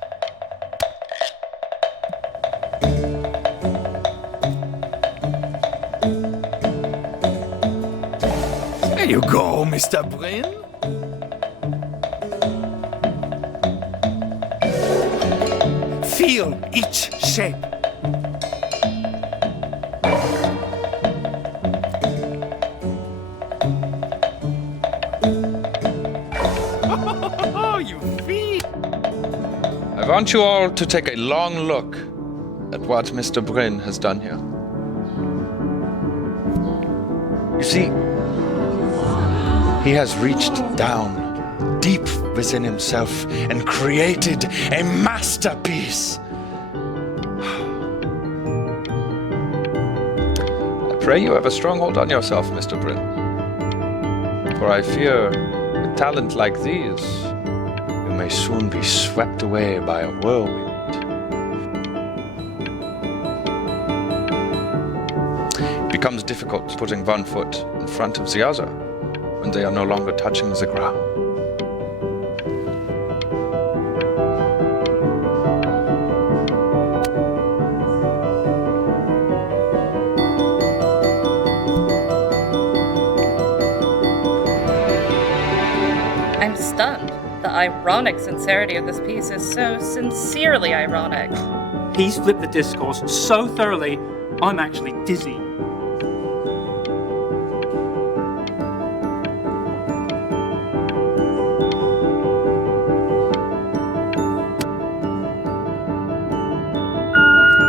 There you go, Mr. Bryn. Feel each shape. Oh, you feel. I want you all to take a long look at what Mr. Bryn has done here. You see, he has reached down deep within himself and created a masterpiece. I pray you have a strong hold on yourself, Mr. Bryn. For I fear, with talent like these, you may soon be swept away by a whirlwind. It becomes difficult putting one foot in front of the other when they are no longer touching the ground. I'm stunned. The ironic sincerity of this piece is so sincerely ironic. He's flipped the discourse so thoroughly, I'm actually dizzy.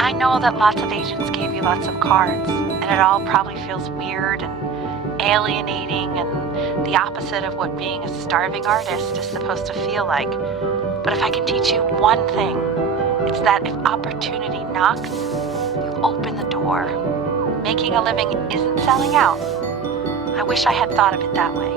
I know that lots of agents gave you lots of cards, and it all probably feels weird and alienating and the opposite of what being a starving artist is supposed to feel like. But if I can teach you one thing, it's that if opportunity knocks, you open the door. Making a living isn't selling out. I wish I had thought of it that way.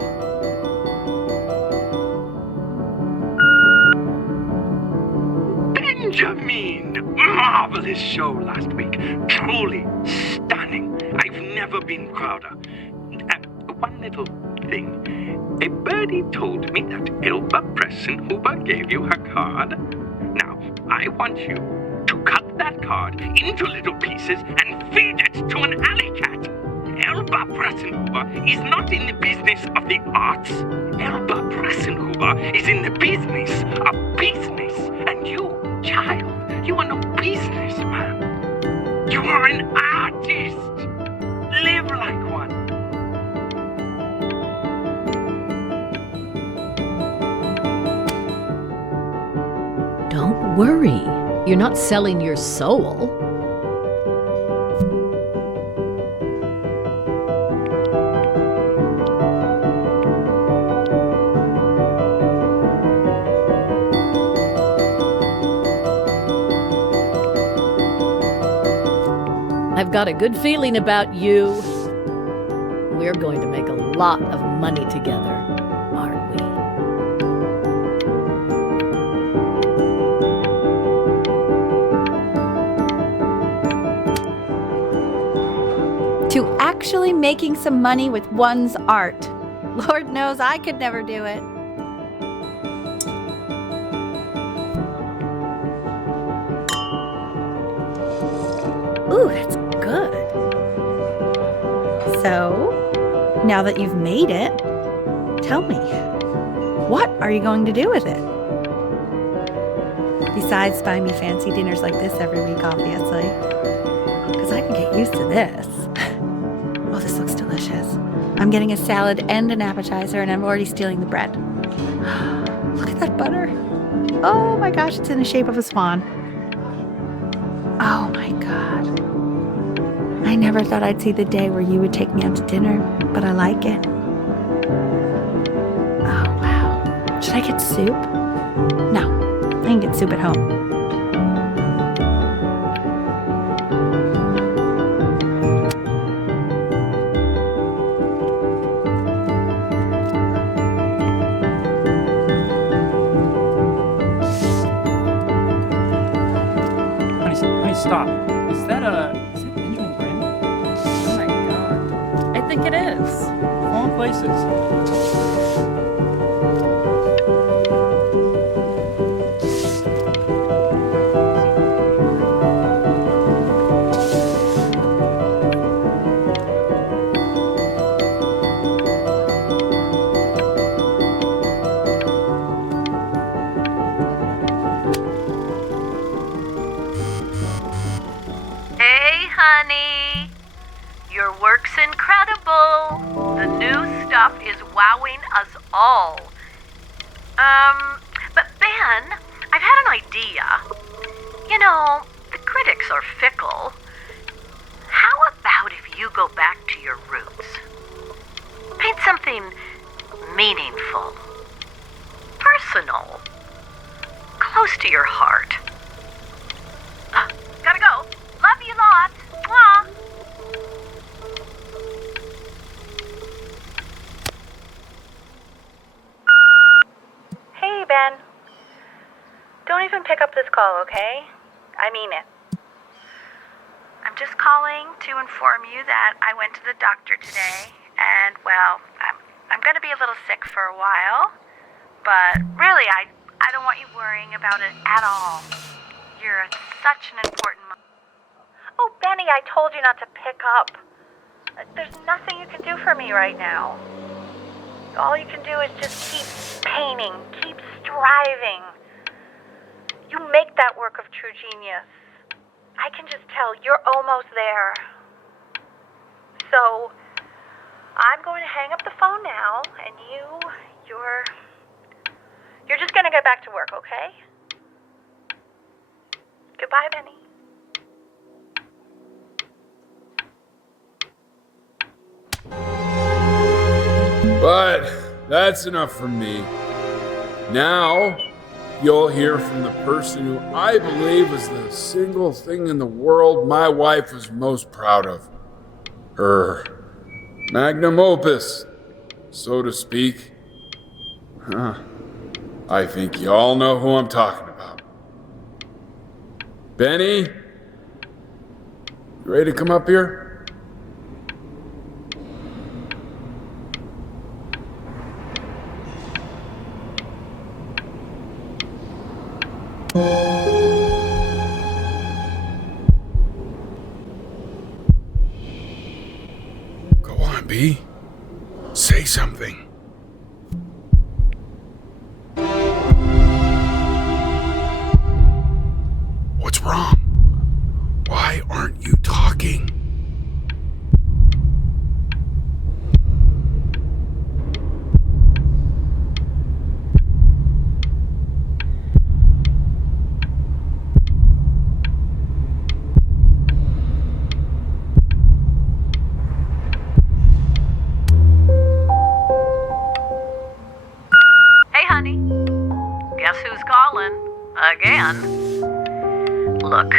Benjamin! Marvelous show last week. Truly stunning. I've never been prouder. One little thing. A birdie told me that Elba Pressenhuber gave you her card. Now, I want you to cut that card into little pieces and feed it to an alley cat. Elba Pressenhuber is not in the business of the arts. Elba Pressenhuber is in the business of business. And you, child, you are no businessman. You are an artist. Live like one. Don't worry. You're not selling your soul. I've got a good feeling about you. We're going to make a lot of money together, aren't we? To actually making some money with one's art. Lord knows I could never do it. Ooh, that's good. So, now that you've made it, tell me, what are you going to do with it? Besides buying me fancy dinners like this every week, obviously. Because I can get used to this. Oh, this looks delicious. I'm getting a salad and an appetizer, and I'm already stealing the bread. Look at that butter. Oh my gosh, it's in the shape of a swan. Oh my God. I never thought I'd see the day where you would take me out to dinner, but I like it. Oh wow. Should I get soup? No, I can get soup at home. Honey, stop. Is that Benjamin Brin? Oh my god. I think it is. Of all places. Hey, honey. Your work's incredible. The new stuff is wowing us all. But Ben, I've had an idea. You know, the critics are fickle. How about if you go back to your roots? Paint something meaningful, personal, close to your heart. Gotta go. Love you lots. Mwah. Hey, Ben. Don't even pick up this call, okay? I mean it. I'm just calling to inform you that I went to the doctor today, and, well, I'm gonna be a little sick for a while, but really, I don't want you worrying about it at all. You're such an important mom. Oh, Benny, I told you not to pick up. There's nothing you can do for me right now. All you can do is just keep painting, keep striving. You make that work of true genius. I can just tell you're almost there. So, I'm going to hang up the phone now, and you're just going to get back to work, okay? Goodbye, Benny. But that's enough from me. Now, you'll hear from the person who I believe is the single thing in the world my wife was most proud of. Her magnum opus, so to speak. I think you all know who I'm talking about. Benny, you ready to come up here? on, B. Say something. What's wrong? Why aren't you talking? Hey, honey. Guess who's calling? Again. Look,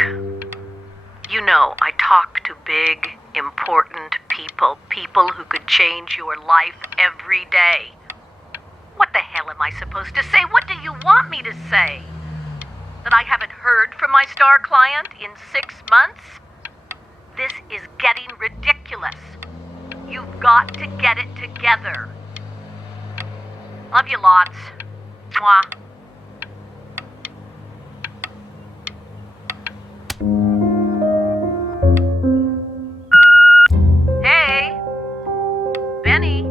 you know I talk to big, important people who could change your life every day. What the hell am I supposed to say? What do you want me to say? That I haven't heard from my star client in 6 months? This is getting ridiculous. You've got to get it together. Love you lots. Mwah. Hey, Benny.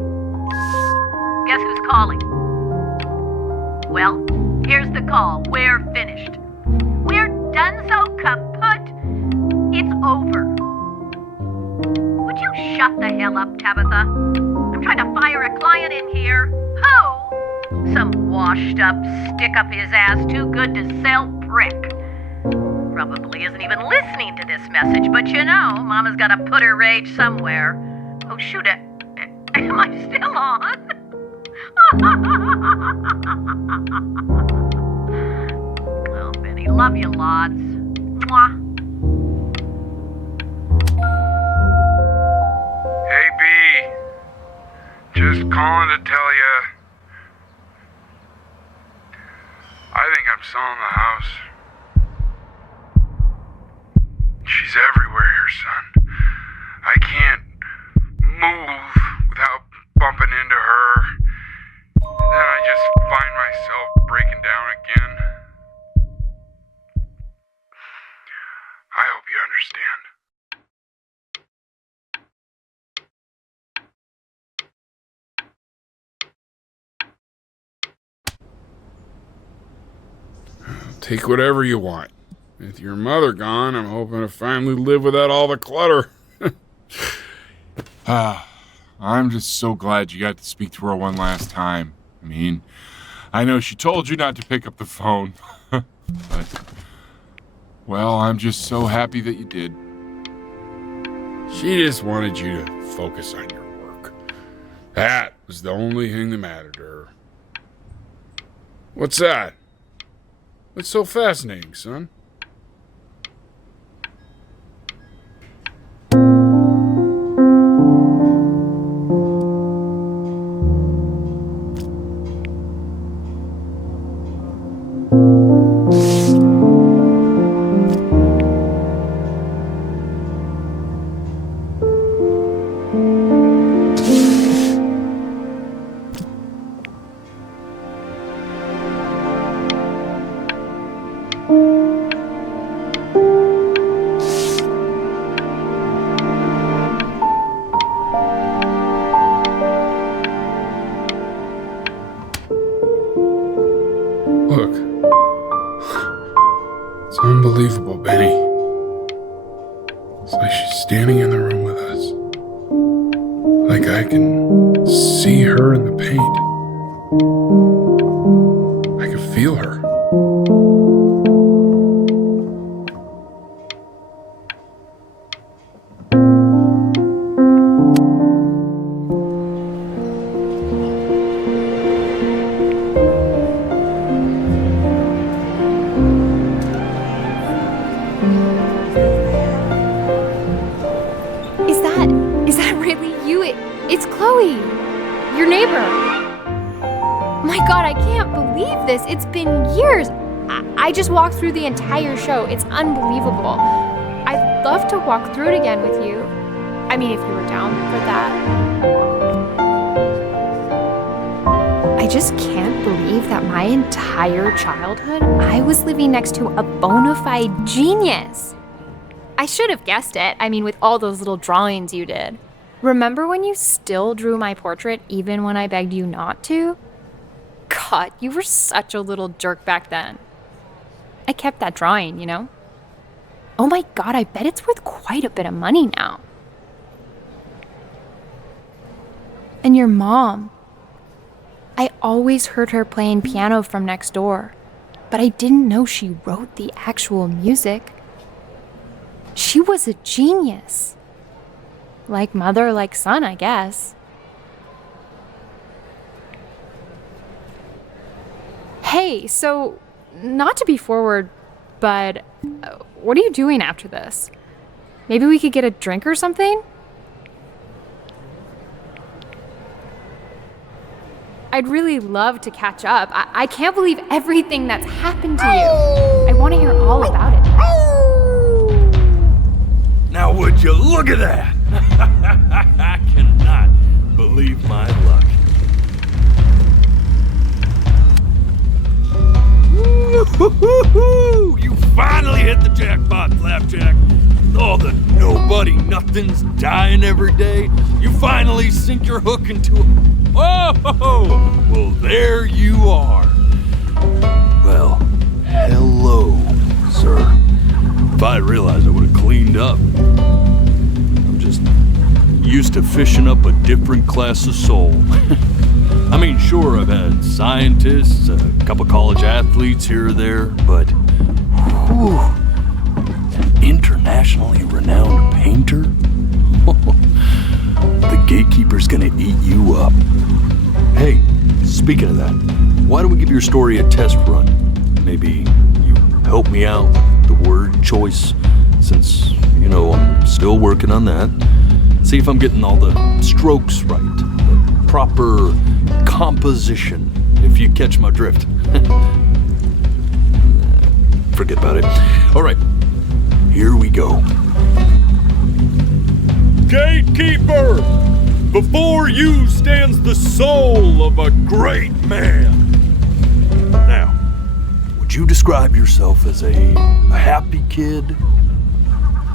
Guess who's calling? Well, here's the call. We're finished. We're done so kaput. It's over. Would you shut the hell up, Tabitha? I'm trying to fire a client in here. Who? Some washed up, stick up his ass, too good to sell prick. Probably isn't even listening to this message, but you know, Mama's gotta put her rage somewhere. Oh, shoot it. Am I still on? Well, Benny, love you lots. Mwah. Hey, B. Just calling to tell you. I think I'm selling the house. She's everywhere here, son. I can't move without bumping into her. And then I just find myself breaking down again. I hope you understand. Take whatever you want. With your mother gone, I'm hoping to finally live without all the clutter. I'm just so glad you got to speak to her one last time. I mean, I know she told you not to pick up the phone. But, well, I'm just so happy that you did. She just wanted you to focus on your work. That was the only thing that mattered to her. What's that? What's so fascinating, son? Look. It's unbelievable, Benny. It's like she's standing in the room with us. Like I can see her in the paint. I can feel her. Is that really you? It's Chloe, your neighbor. My God, I can't believe this. It's been years. I just walked through the entire show. It's unbelievable. I'd love to walk through it again with you. I mean, if you were down for that. I just can't believe that my entire childhood, I was living next to a bona fide genius. I should have guessed it. I mean, with all those little drawings you did. Remember when you still drew my portrait even when I begged you not to? God, you were such a little jerk back then. I kept that drawing, you know? Oh my God, I bet it's worth quite a bit of money now. And your mom. I always heard her playing piano from next door, but I didn't know she wrote the actual music. She was a genius. Like mother, like son, I guess. Hey, so, not to be forward, but what are you doing after this? Maybe we could get a drink or something? I'd really love to catch up. I can't believe everything that's happened to you. I want to hear all about it. Now would you look at that? I cannot believe my luck. Woo-hoo-hoo-hoo! You finally hit the jackpot, Flapjack. All the nobody nothings dying every day. You finally sink your hook into a... Whoa! Well, there you are. Well, hello, sir. If I had realized, I would have cleaned up. I'm just used to fishing up a different class of soul. I mean, sure, I've had scientists, a couple college athletes here or there, but whew, internationally renowned painter? The gatekeeper's gonna eat you up. Hey, speaking of that, why don't we give your story a test run? Maybe you help me out with the word choice, since, you know, I'm still working on that. See if I'm getting all the strokes right, the proper composition, if you catch my drift. Forget about it. All right, here we go. Gatekeeper! Before you stands the soul of a great man. Now, would you describe yourself as a happy kid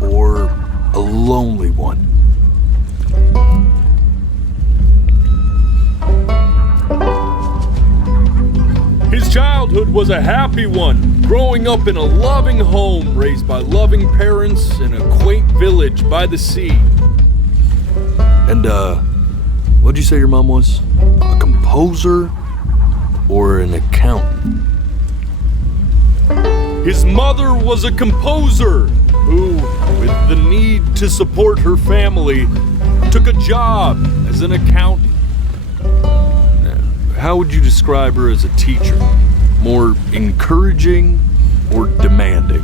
or a lonely one? His childhood was a happy one, growing up in a loving home raised by loving parents in a quaint village by the sea. And, what'd you say your mom was? A composer or an accountant? His mother was a composer who, with the need to support her family, took a job as an accountant. How would you describe her as a teacher? More encouraging or demanding?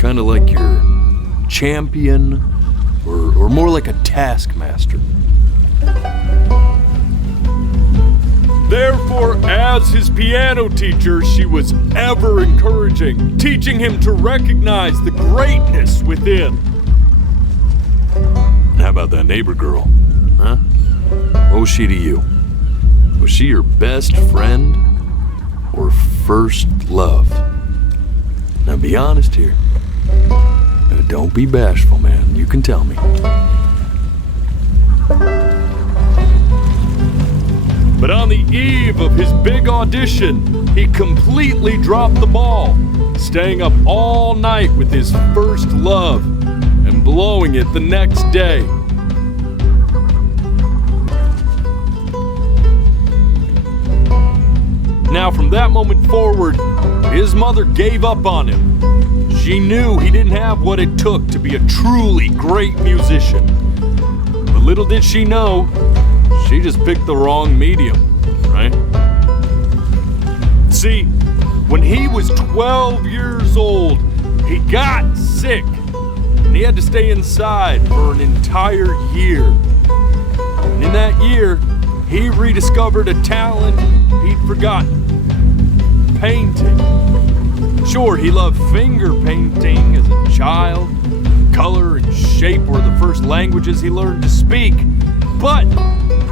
Kind of like your champion or more like a taskmaster? Therefore, as his piano teacher, she was ever encouraging, teaching him to recognize the greatness within. How about that neighbor girl? Huh? What was she to you? Was she your best friend or first love? Now be honest here. Don't be bashful, man. You can tell me. But on the eve of his big audition, he completely dropped the ball, staying up all night with his first love and blowing it the next day. Now, from that moment forward, his mother gave up on him. She knew he didn't have what it took to be a truly great musician. But little did she know, she just picked the wrong medium, right? See, when he was 12 years old, he got sick, and he had to stay inside for an entire year. And in that year, he rediscovered a talent he'd forgotten. Painting. Sure, he loved finger painting as a child. Color and shape were the first languages he learned to speak. But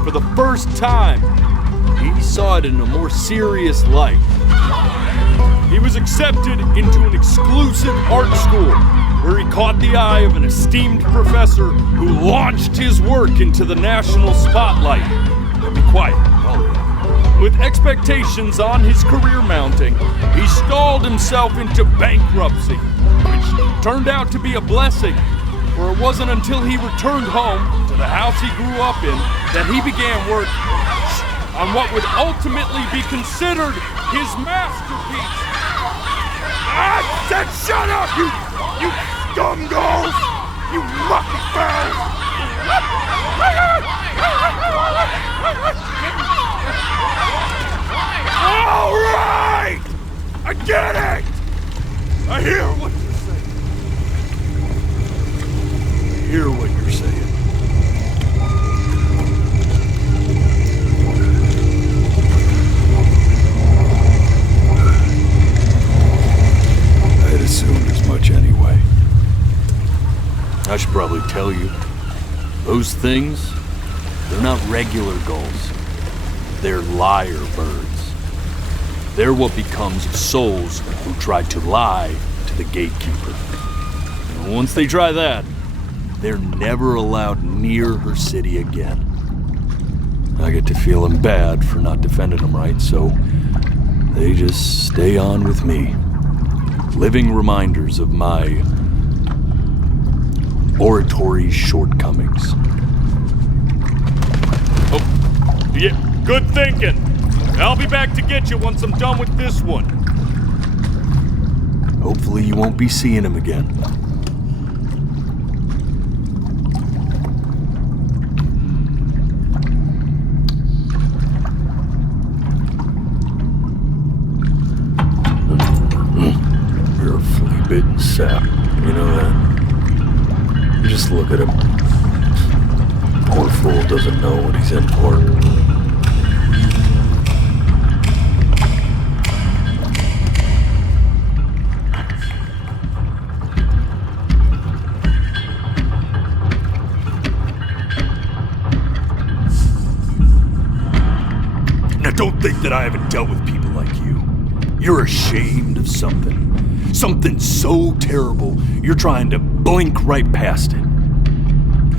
for the first time, he saw it in a more serious light. He was accepted into an exclusive art school where he caught the eye of an esteemed professor who launched his work into the national spotlight. Now be quiet, With expectations on his career mounting, he stalled himself into bankruptcy, which turned out to be a blessing, for it wasn't until he returned home to the house he grew up in that he began work on what would ultimately be considered his masterpiece. I said shut up, you scumballs! You mucky fowls! All right! I get it! I hear what you're saying. I hear what you're saying. I'd assumed as much anyway. I should probably tell you, those things, they're not regular gulls. They're liar birds. They're what becomes of souls who tried to lie to the gatekeeper. And once they try that, they're never allowed near her city again. I get to feeling bad for not defending them right, so they just stay on with me. Living reminders of my oratory shortcomings. Oh, yeah, good thinking. I'll be back to get you once I'm done with this one. Hopefully you won't be seeing him again. You're a flea-bitten sap. You know that? Just look at him. Poor fool doesn't know what he's in for. Now don't think that I haven't dealt with people like you. You're ashamed of something. Something so terrible, you're trying to blink right past it.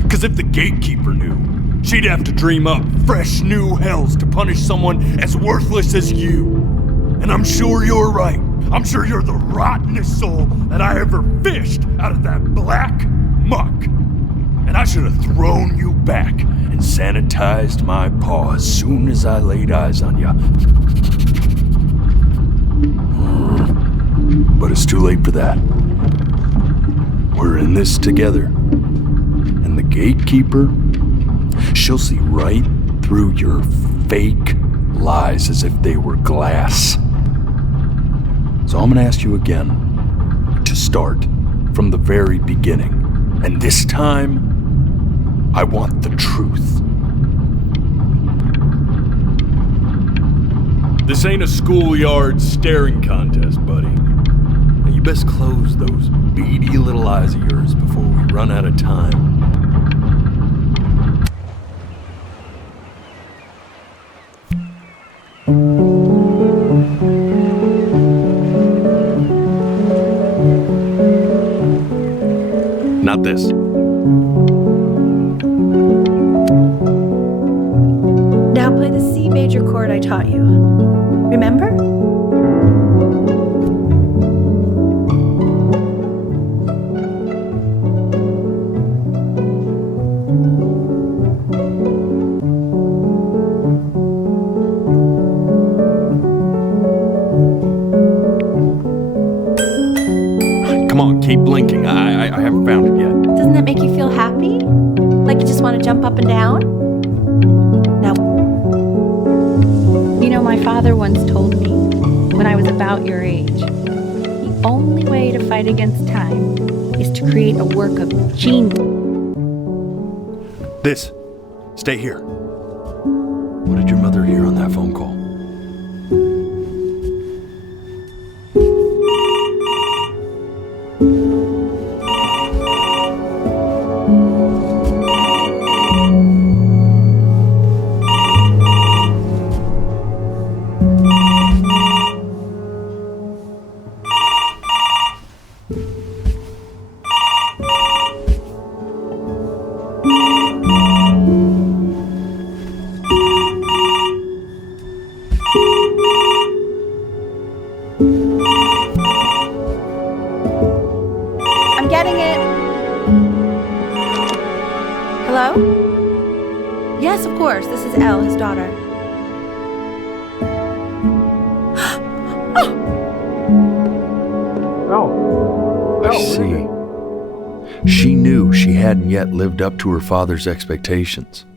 Because if the gatekeeper knew, she'd have to dream up fresh new hells to punish someone as worthless as you. And I'm sure you're right. I'm sure you're the rottenest soul that I ever fished out of that black muck. And I should have thrown you back and sanitized my paw as soon as I laid eyes on you. But it's too late for that. We're in this together. And the gatekeeper, she'll see right through your fake lies as if they were glass. So I'm gonna ask you again to start from the very beginning. And this time, I want the truth. This ain't a schoolyard staring contest, buddy. Now you best close those beady little eyes of yours before we run out of time. Not this. Now play the C major chord I taught you. Remember? Come on, keep blinking. I haven't found it yet. Doesn't that make you feel happy? Like you just want to jump up and down? Now, you know, my father once told me when I was about your age, the only way to fight against time is to create a work of genius. This. Stay here. What did your mother hear on that phone call? Hello? Yes, of course. This is Elle, his daughter. I see. She knew she hadn't yet lived up to her father's expectations.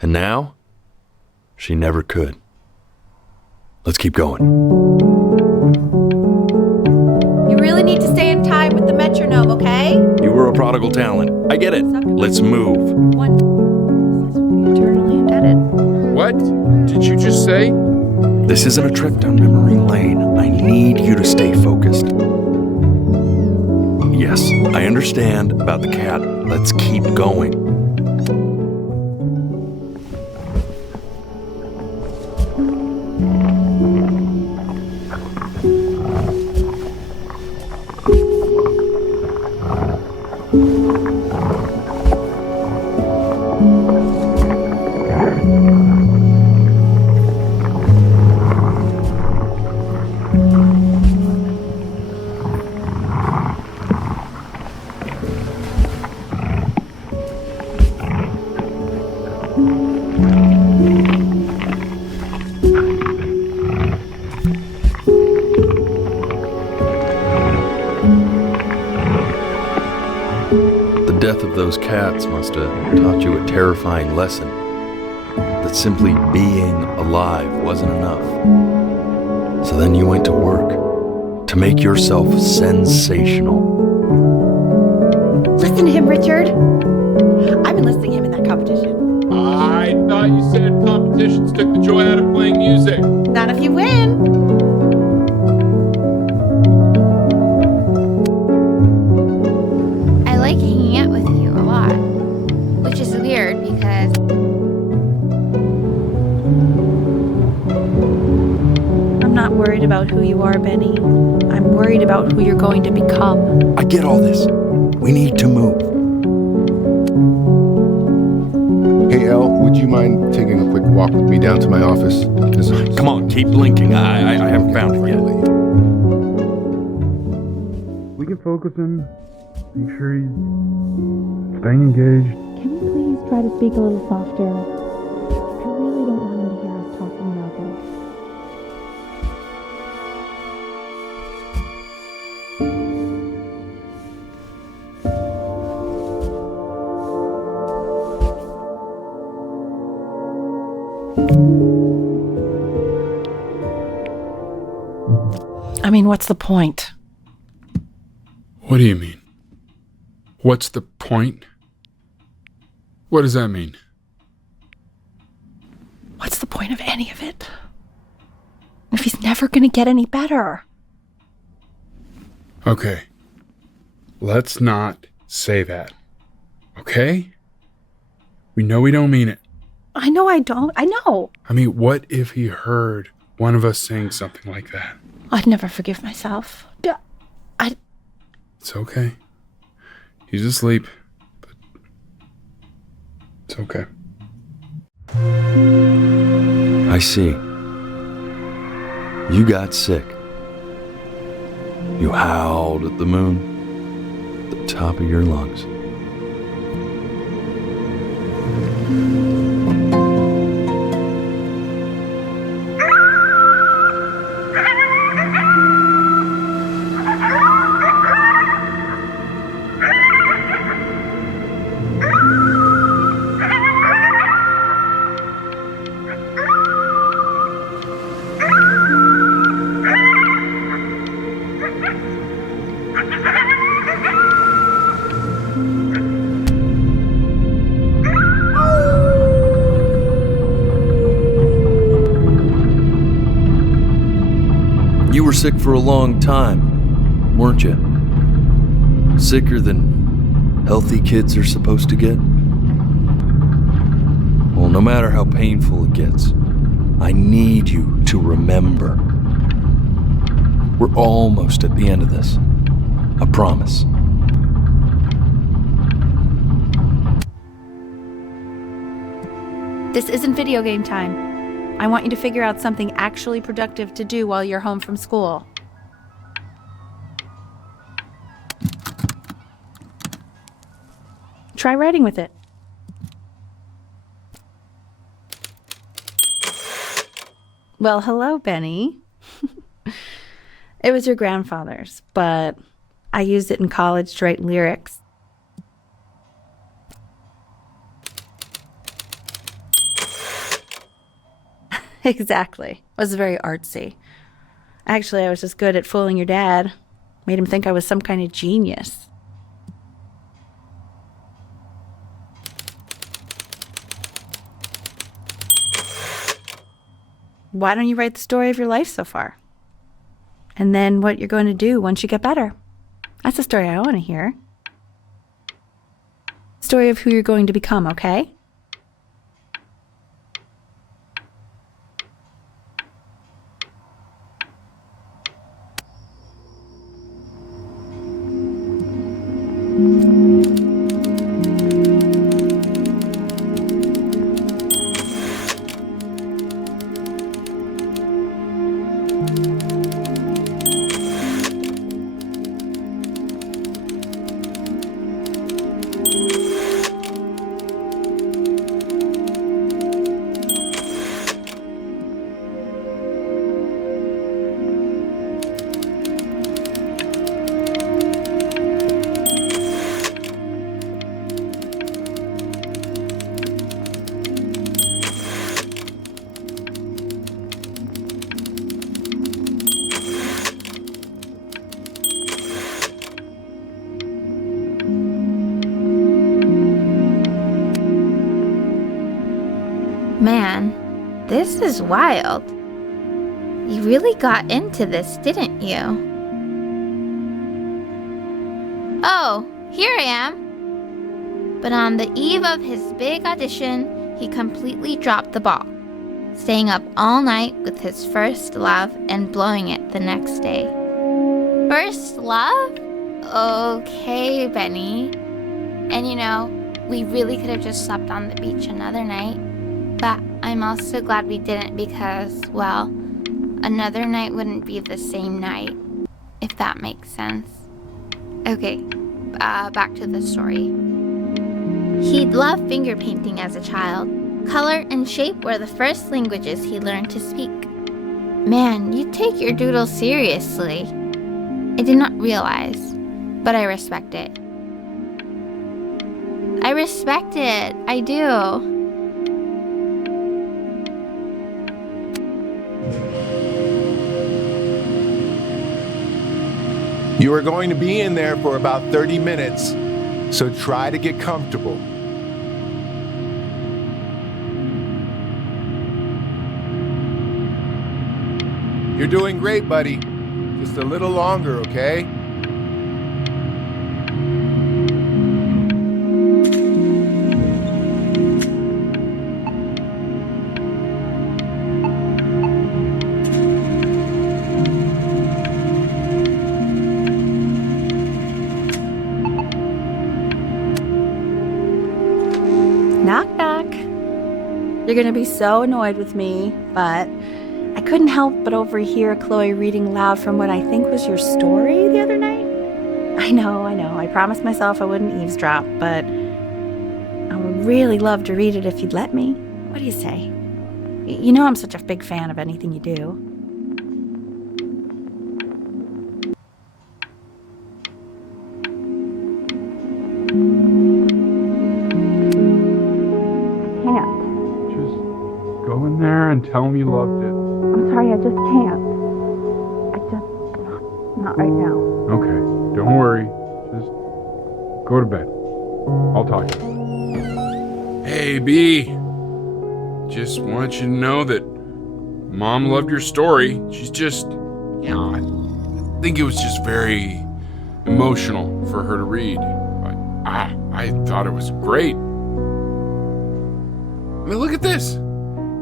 And now, she never could. Let's keep going. You really need to stay in time with the metronome, okay? You were a prodigal talent. I get it. Let's move. Eternally indebted. What did you just say? This isn't a trip down memory lane. I need you to stay focused. Yes, I understand about the cat. Let's keep going. The death of those cats must have taught you a terrifying lesson. That simply being alive wasn't enough. So then you went to work to make yourself sensational. Listen to him, Richard. I'm enlisting him in that competition. I thought you said competitions took the joy out of playing music. Not if you win. I like hanging out with you a lot, which is weird because I'm not worried about who you are, Benny. I'm worried about who you're going to become. I get all this. We need to move. Hey, Elle, would you mind taking a quick walk with me down to my office? Come on, keep blinking. I haven't found it yet. We can focus in, make sure he's staying engaged. Can we please try to speak a little softer? I really don't want him to hear us talking about this. I mean, what's the point? What do you mean? What's the point? What does that mean? What's the point of any of it? If he's never going to get any better. Okay. Let's not say that. Okay? We know we don't mean it. I know I don't. I know. I mean, what if he heard one of us saying something like that? I'd never forgive myself. It's okay. He's asleep, but it's okay. I see. You got sick. You howled at the moon, at the top of your lungs. You were sick for a long time, weren't you? Sicker than healthy kids are supposed to get? Well, no matter how painful it gets, I need you to remember. We're almost at the end of this. I promise. This isn't video game time. I want you to figure out something actually productive to do while you're home from school. Try writing with it. Well, hello, Benny. It was your grandfather's, but I used it in college to write lyrics. Exactly. It was very artsy. Actually, I was just good at fooling your dad. Made him think I was some kind of genius. Why don't you write the story of your life so far? And then what you're going to do once you get better. That's the story I want to hear. Story of who you're going to become, okay? Man, this is wild. You really got into this, didn't you? Oh, here I am. But on the eve of his big audition, he completely dropped the ball, staying up all night with his first love and blowing it the next day. First love? Okay, Benny. And you know, we really could have just slept on the beach another night. But I'm also glad we didn't because, well, another night wouldn't be the same night, if that makes sense. Okay, back to the story. He'd loved finger painting as a child. Color and shape were the first languages he learned to speak. Man, you take your doodle seriously. I did not realize, but I respect it. I respect it, I do. You are going to be in there for about 30 minutes, so try to get comfortable. You're doing great, buddy. Just a little longer, okay? Knock, knock. You're gonna be so annoyed with me, but I couldn't help but overhear Chloe reading aloud from what I think was your story the other night. I know. I promised myself I wouldn't eavesdrop, but I would really love to read it if you'd let me. What do you say? You know I'm such a big fan of anything you do. Go in there and tell him you loved it. I'm sorry, I just can't. Not right now. Okay, don't worry. Just go to bed. I'll talk to you. Hey, B. Just want you to know that Mom loved your story. She's just, I think it was just very emotional for her to read. But I thought it was great. I mean, look at this.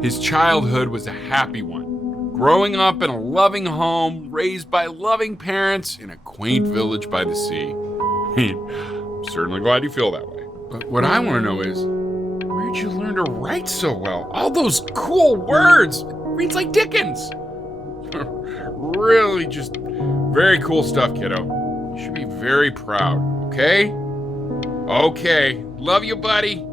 His childhood was a happy one. Growing up in a loving home, raised by loving parents in a quaint village by the sea. I'm certainly glad you feel that way. But what I want to know is, where'd you learn to write so well? All those cool words. Reads like Dickens. Really just very cool stuff, kiddo. You should be very proud, okay? Okay. Love you, buddy.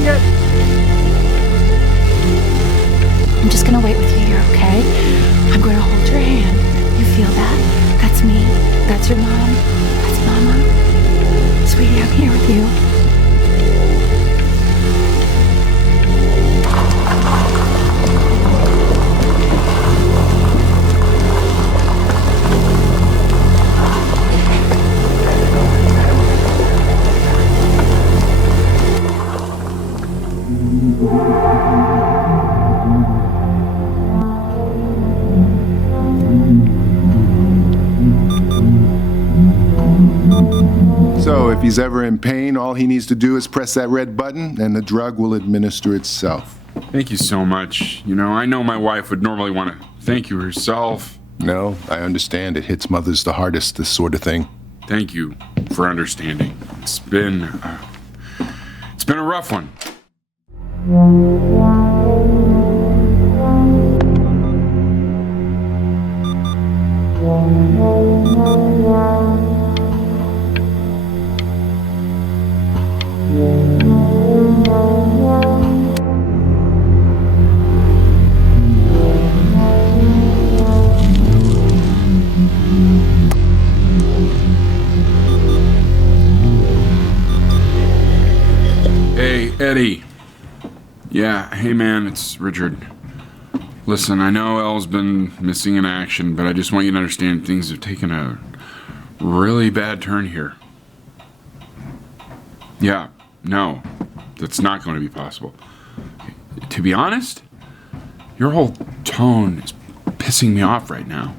doing it! I'm just gonna wait with you here, okay? I'm gonna hold your hand. You feel that? That's me. That's your mom. That's Mama. Sweetie, I'm here with you. So if he's ever in pain, all he needs to do is press that red button and the drug will administer itself. Thank you so much. You know, I know my wife would normally want to thank you herself. No, I understand. It hits mothers the hardest, this sort of thing. Thank you for understanding. It's been a rough one. Hey, Eddie. Yeah, hey man, it's Richard. Listen, I know Elle's been missing in action, but I just want you to understand things have taken a really bad turn here. Yeah, no, that's not going to be possible. To be honest, your whole tone is pissing me off right now.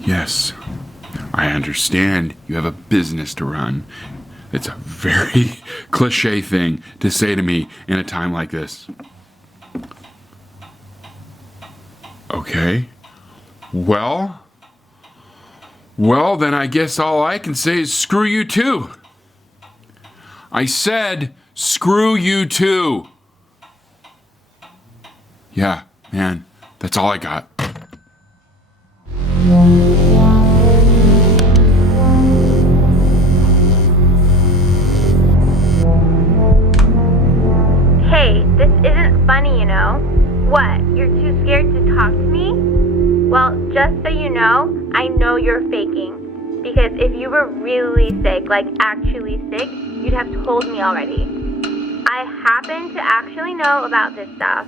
Yes, I understand you have a business to run. It's a very cliche thing to say to me in a time like this. Okay. Well, then I guess all I can say is screw you too. I said screw you too. Yeah, man, that's all I got. Hey, this isn't funny, you know. What, you're too scared to talk to me? Well, just so you know you're faking. Because if you were really sick, like actually sick, you'd have told me already. I happen to actually know about this stuff.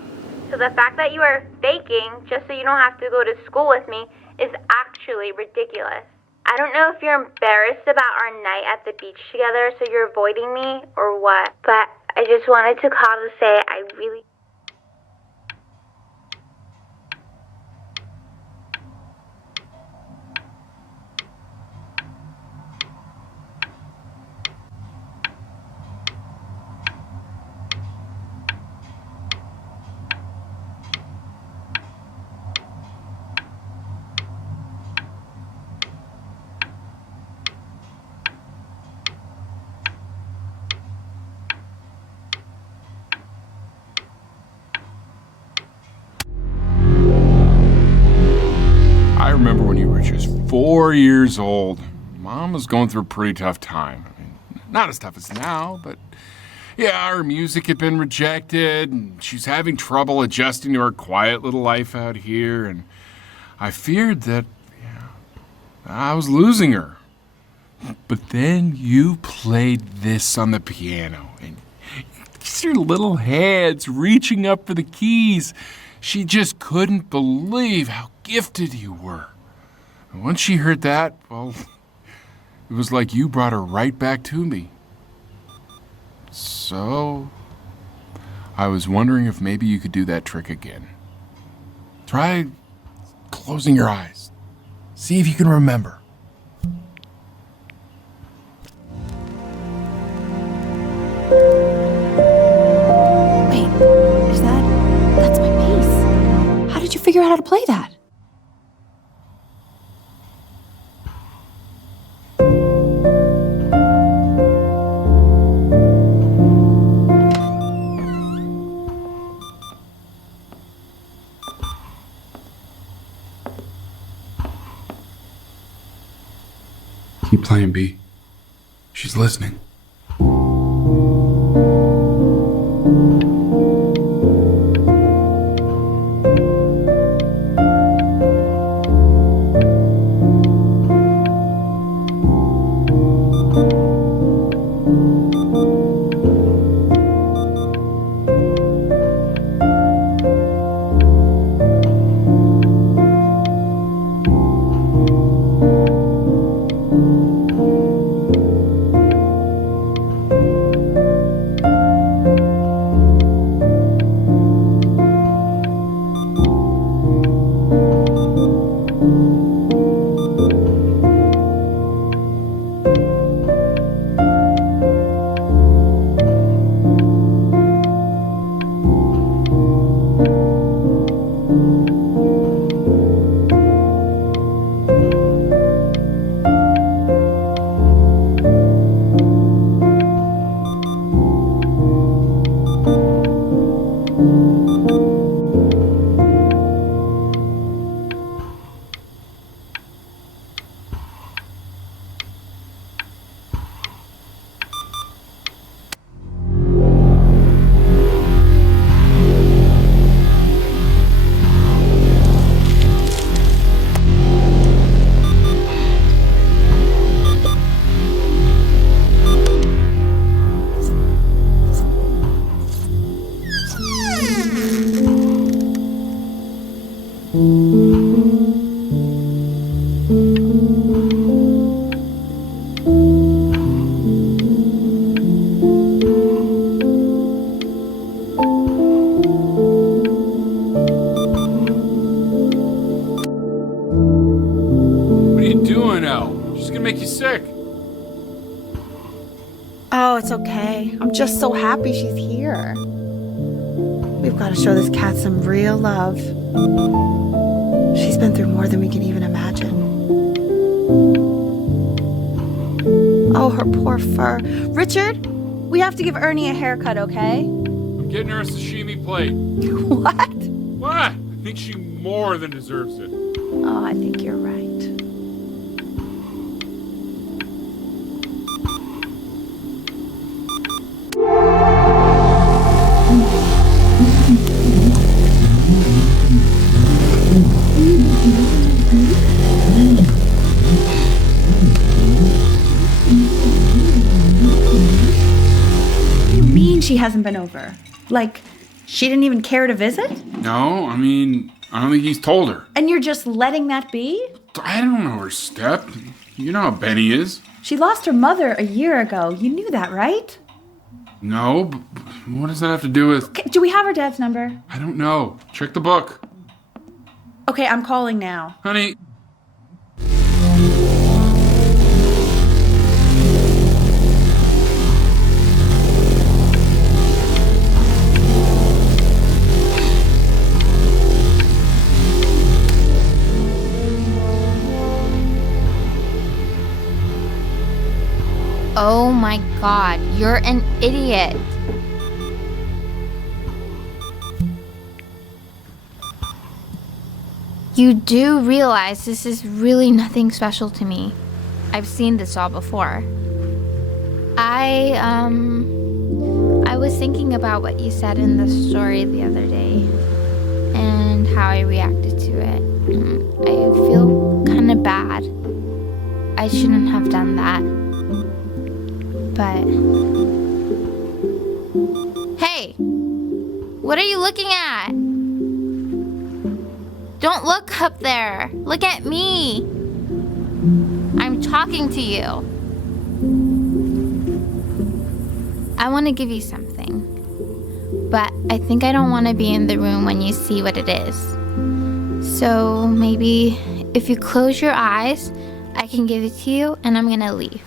So the fact that you are faking just so you don't have to go to school with me is actually ridiculous. I don't know if you're embarrassed about our night at the beach together, so you're avoiding me or what, but I just wanted to call to say I really... I remember when you were just 4 years old. Mom was going through a pretty tough time. I mean, not as tough as now, but yeah, her music had been rejected, and she's having trouble adjusting to her quiet little life out here, and I feared that, I was losing her. But then you played this on the piano, and your little hands reaching up for the keys. She just couldn't believe how gifted you were. And once she heard that, well, it was like you brought her right back to me. So, I was wondering if maybe you could do that trick again. Try closing your eyes. See if you can remember. Wait, that's my piece. How did you figure out how to play that? Keep playing, B. She's listening. can make you sick. Oh, it's okay. I'm just so happy she's here. We've got to show this cat some real love. She's been through more than we can even imagine. Oh, her poor fur. Richard, we have to give Ernie a haircut, okay? I'm getting her a sashimi plate. What? What? I think she more than deserves it. Oh, I think you're right. She hasn't been over. Like, she didn't even care to visit? No, I mean, I don't think he's told her. And you're just letting that be? I don't know her step. You know how Benny is. She lost her mother a year ago. You knew that, right? No, but what does that have to do with... Okay, do we have her dad's number? I don't know. Check the book. Okay, I'm calling now. Honey... Oh my god, you're an idiot. You do realize this is really nothing special to me. I've seen this all before. I was thinking about what you said in the story the other day and how I reacted to it. I feel kind of bad. I shouldn't have done that. But... Hey! What are you looking at? Don't look up there! Look at me! I'm talking to you. I want to give you something. But I think I don't want to be in the room when you see what it is. So maybe if you close your eyes, I can give it to you and I'm gonna leave.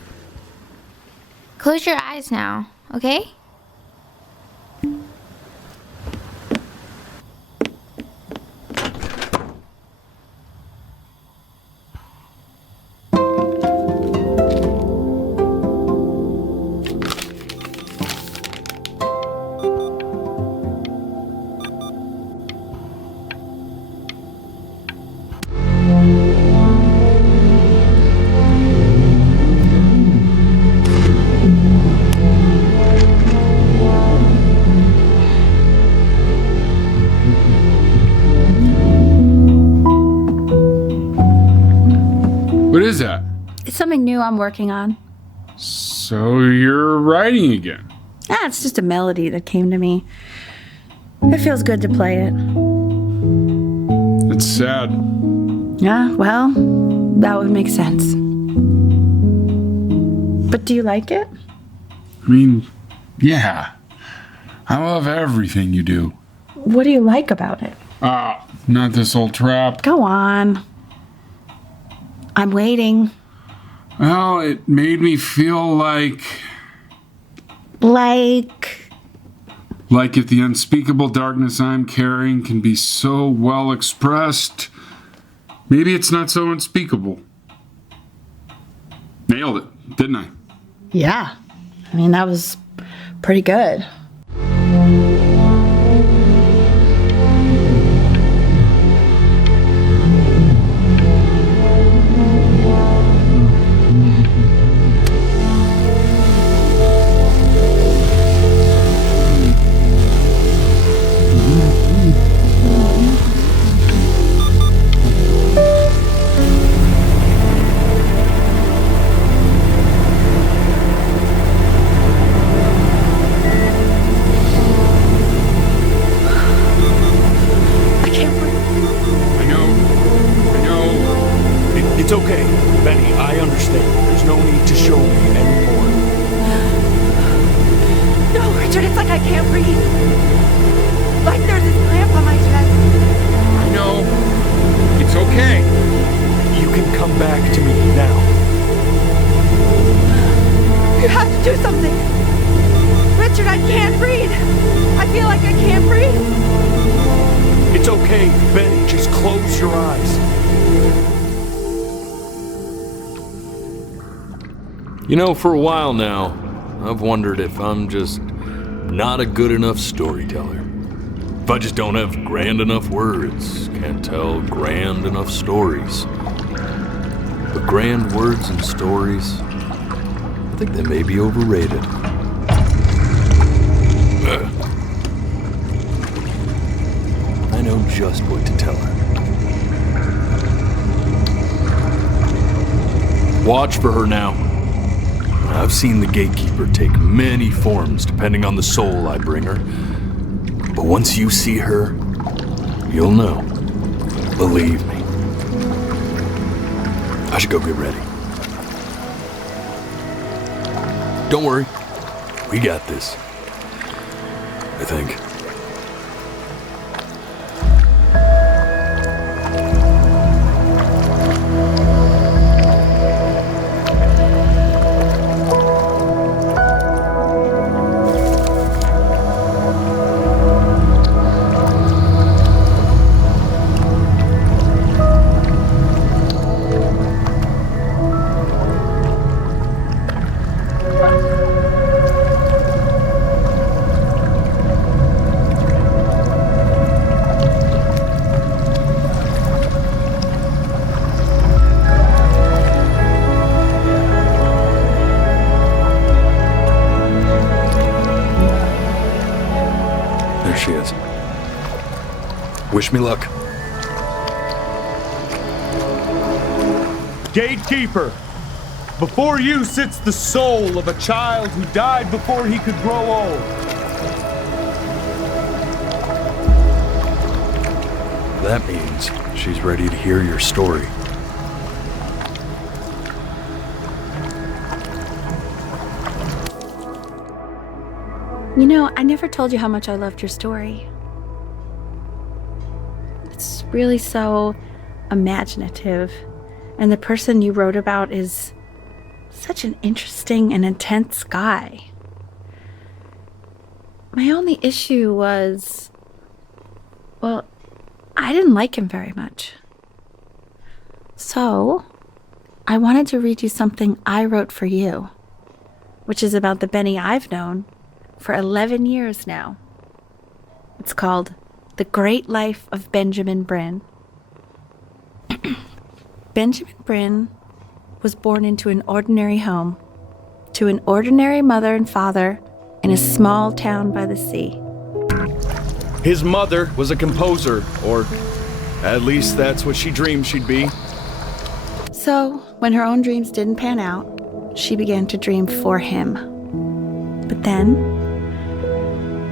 Close your eyes now, okay? What is that? It's something new I'm working on. So you're writing again? Ah, it's just a melody that came to me. It feels good to play it. It's sad. Yeah, well, that would make sense. But do you like it? I mean, yeah. I love everything you do. What do you like about it? Not this old trap. Go on. I'm waiting. Well, it made me feel like if the unspeakable darkness I'm carrying can be so well expressed, maybe it's not so unspeakable. Nailed it, didn't I? Yeah. I mean, that was pretty good. It's okay, Benny, I understand. There's no need to show me anymore. No, Richard, it's like I can't breathe. Like there's this cramp on my chest. I know. It's okay. You can come back to me now. Do something! Richard, I can't breathe! I feel like I can't breathe! It's okay, Benny. Just close your eyes. You know, for a while now, I've wondered if I'm just not a good enough storyteller. If I just don't have grand enough words, can't tell grand enough stories. But grand words and stories, I think they may be overrated. I know just what to tell her. Watch for her now. I've seen the gatekeeper take many forms depending on the soul I bring her. But once you see her, you'll know. Believe me. I should go get ready. Don't worry. We got this. I think. She is. Wish me luck. Gatekeeper, before you sits the soul of a child who died before he could grow old. That means she's ready to hear your story. You know, I never told you how much I loved your story. It's really so imaginative, and the person you wrote about is such an interesting and intense guy. My only issue was, well, I didn't like him very much. So, I wanted to read you something I wrote for you, which is about the Benny I've known for 11 years now. It's called The Great Life of Benjamin Brin. Benjamin Brin was born into an ordinary home, to an ordinary mother and father in a small town by the sea. His mother was a composer, or at least that's what she dreamed she'd be. So, when her own dreams didn't pan out, she began to dream for him. But then,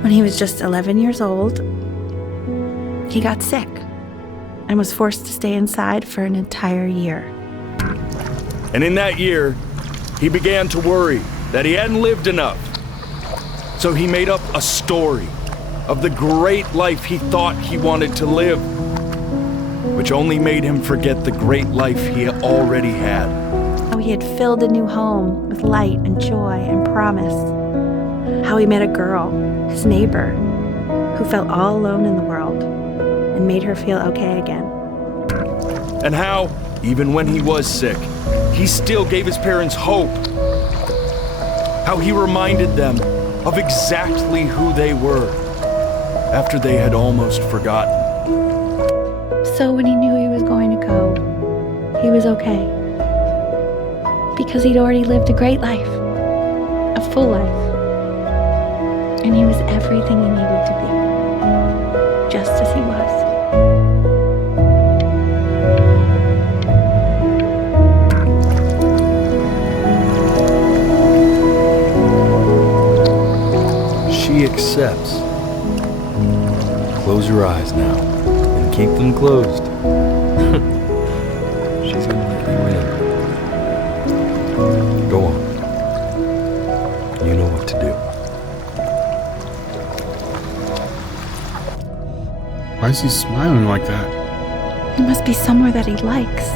when he was just 11 years old, he got sick and was forced to stay inside for an entire year. And in that year, he began to worry that he hadn't lived enough. So he made up a story of the great life he thought he wanted to live, which only made him forget the great life he already had. How he had filled a new home with light and joy and promise. How he met a girl, his neighbor, who felt all alone in the world and made her feel okay again. And how, even when he was sick, he still gave his parents hope. How he reminded them of exactly who they were after they had almost forgotten. So when he knew he was going to go, he was okay. Because he'd already lived a great life, a full life. And he was everything he needed to be, just as he was. She accepts. Close your eyes now, and keep them closed. She's gonna let you in. Go on. You know what to do. Why is he smiling like that? It must be somewhere that he likes.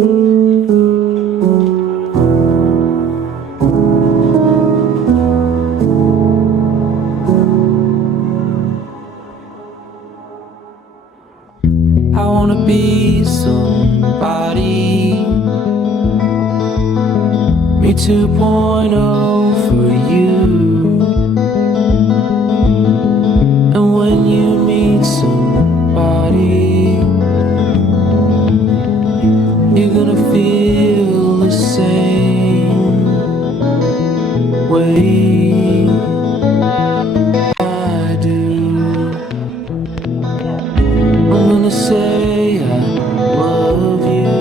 I wanna be somebody. Me 2.0 for you. And when you meet somebody, you're gonna feel the same way I do. I'm gonna say I love you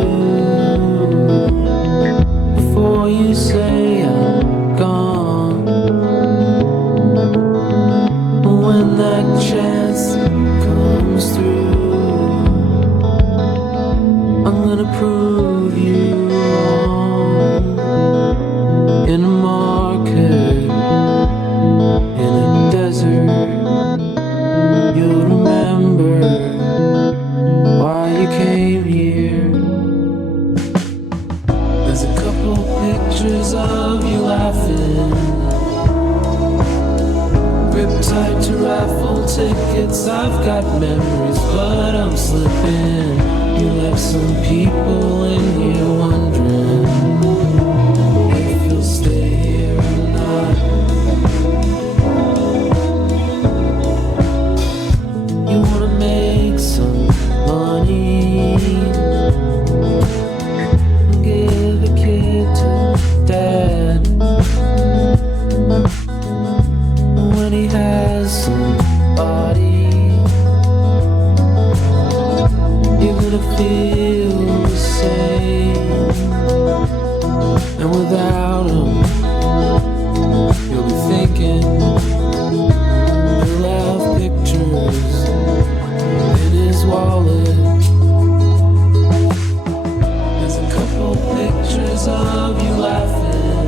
before you say I'm gone. And when that chance comes through, I'm gonna prove you wrong. In a market, in a desert, you'll remember why you came here. There's a couple pictures of you laughing, gripped tight to raffle tickets. I've got memories, but I'm slipping. You left some people in here wondering if you'll stay here or not. You wanna make some money, give a kid to dad. When he has somebody, you're gonna feel the same. And without him, you'll be thinking he'll have pictures in his wallet. There's a couple pictures of you laughing,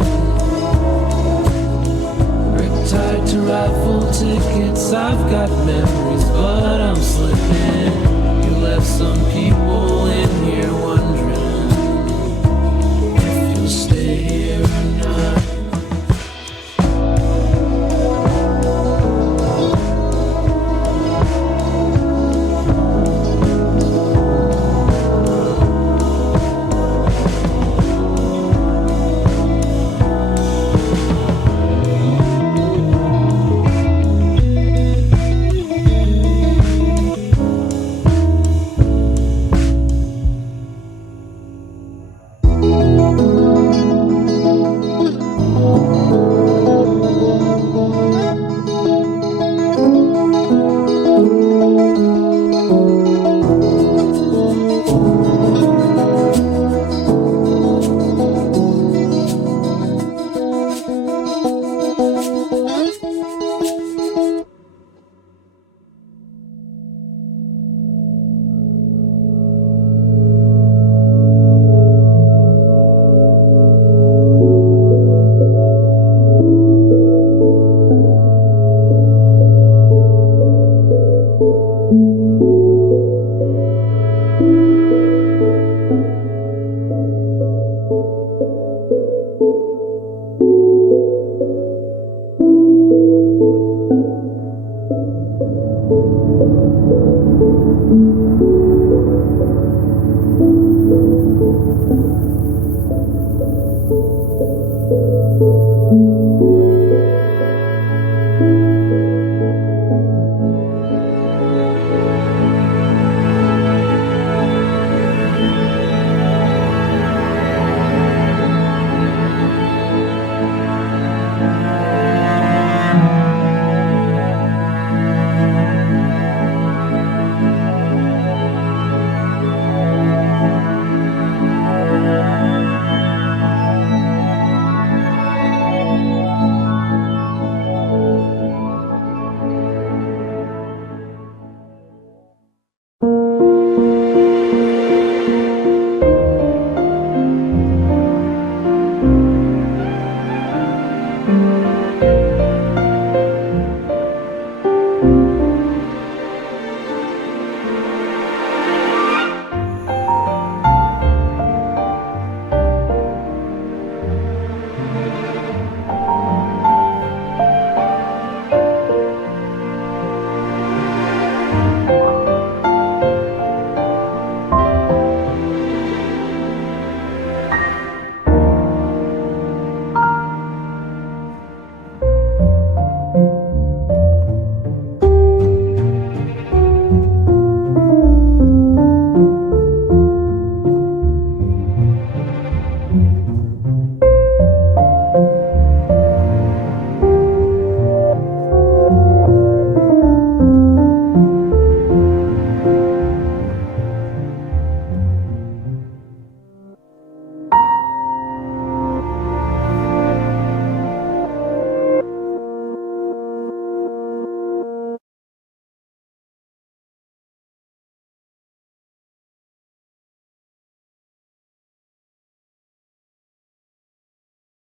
gripped tight to raffle tickets. I've got memories, but I'm slipping. You left some people in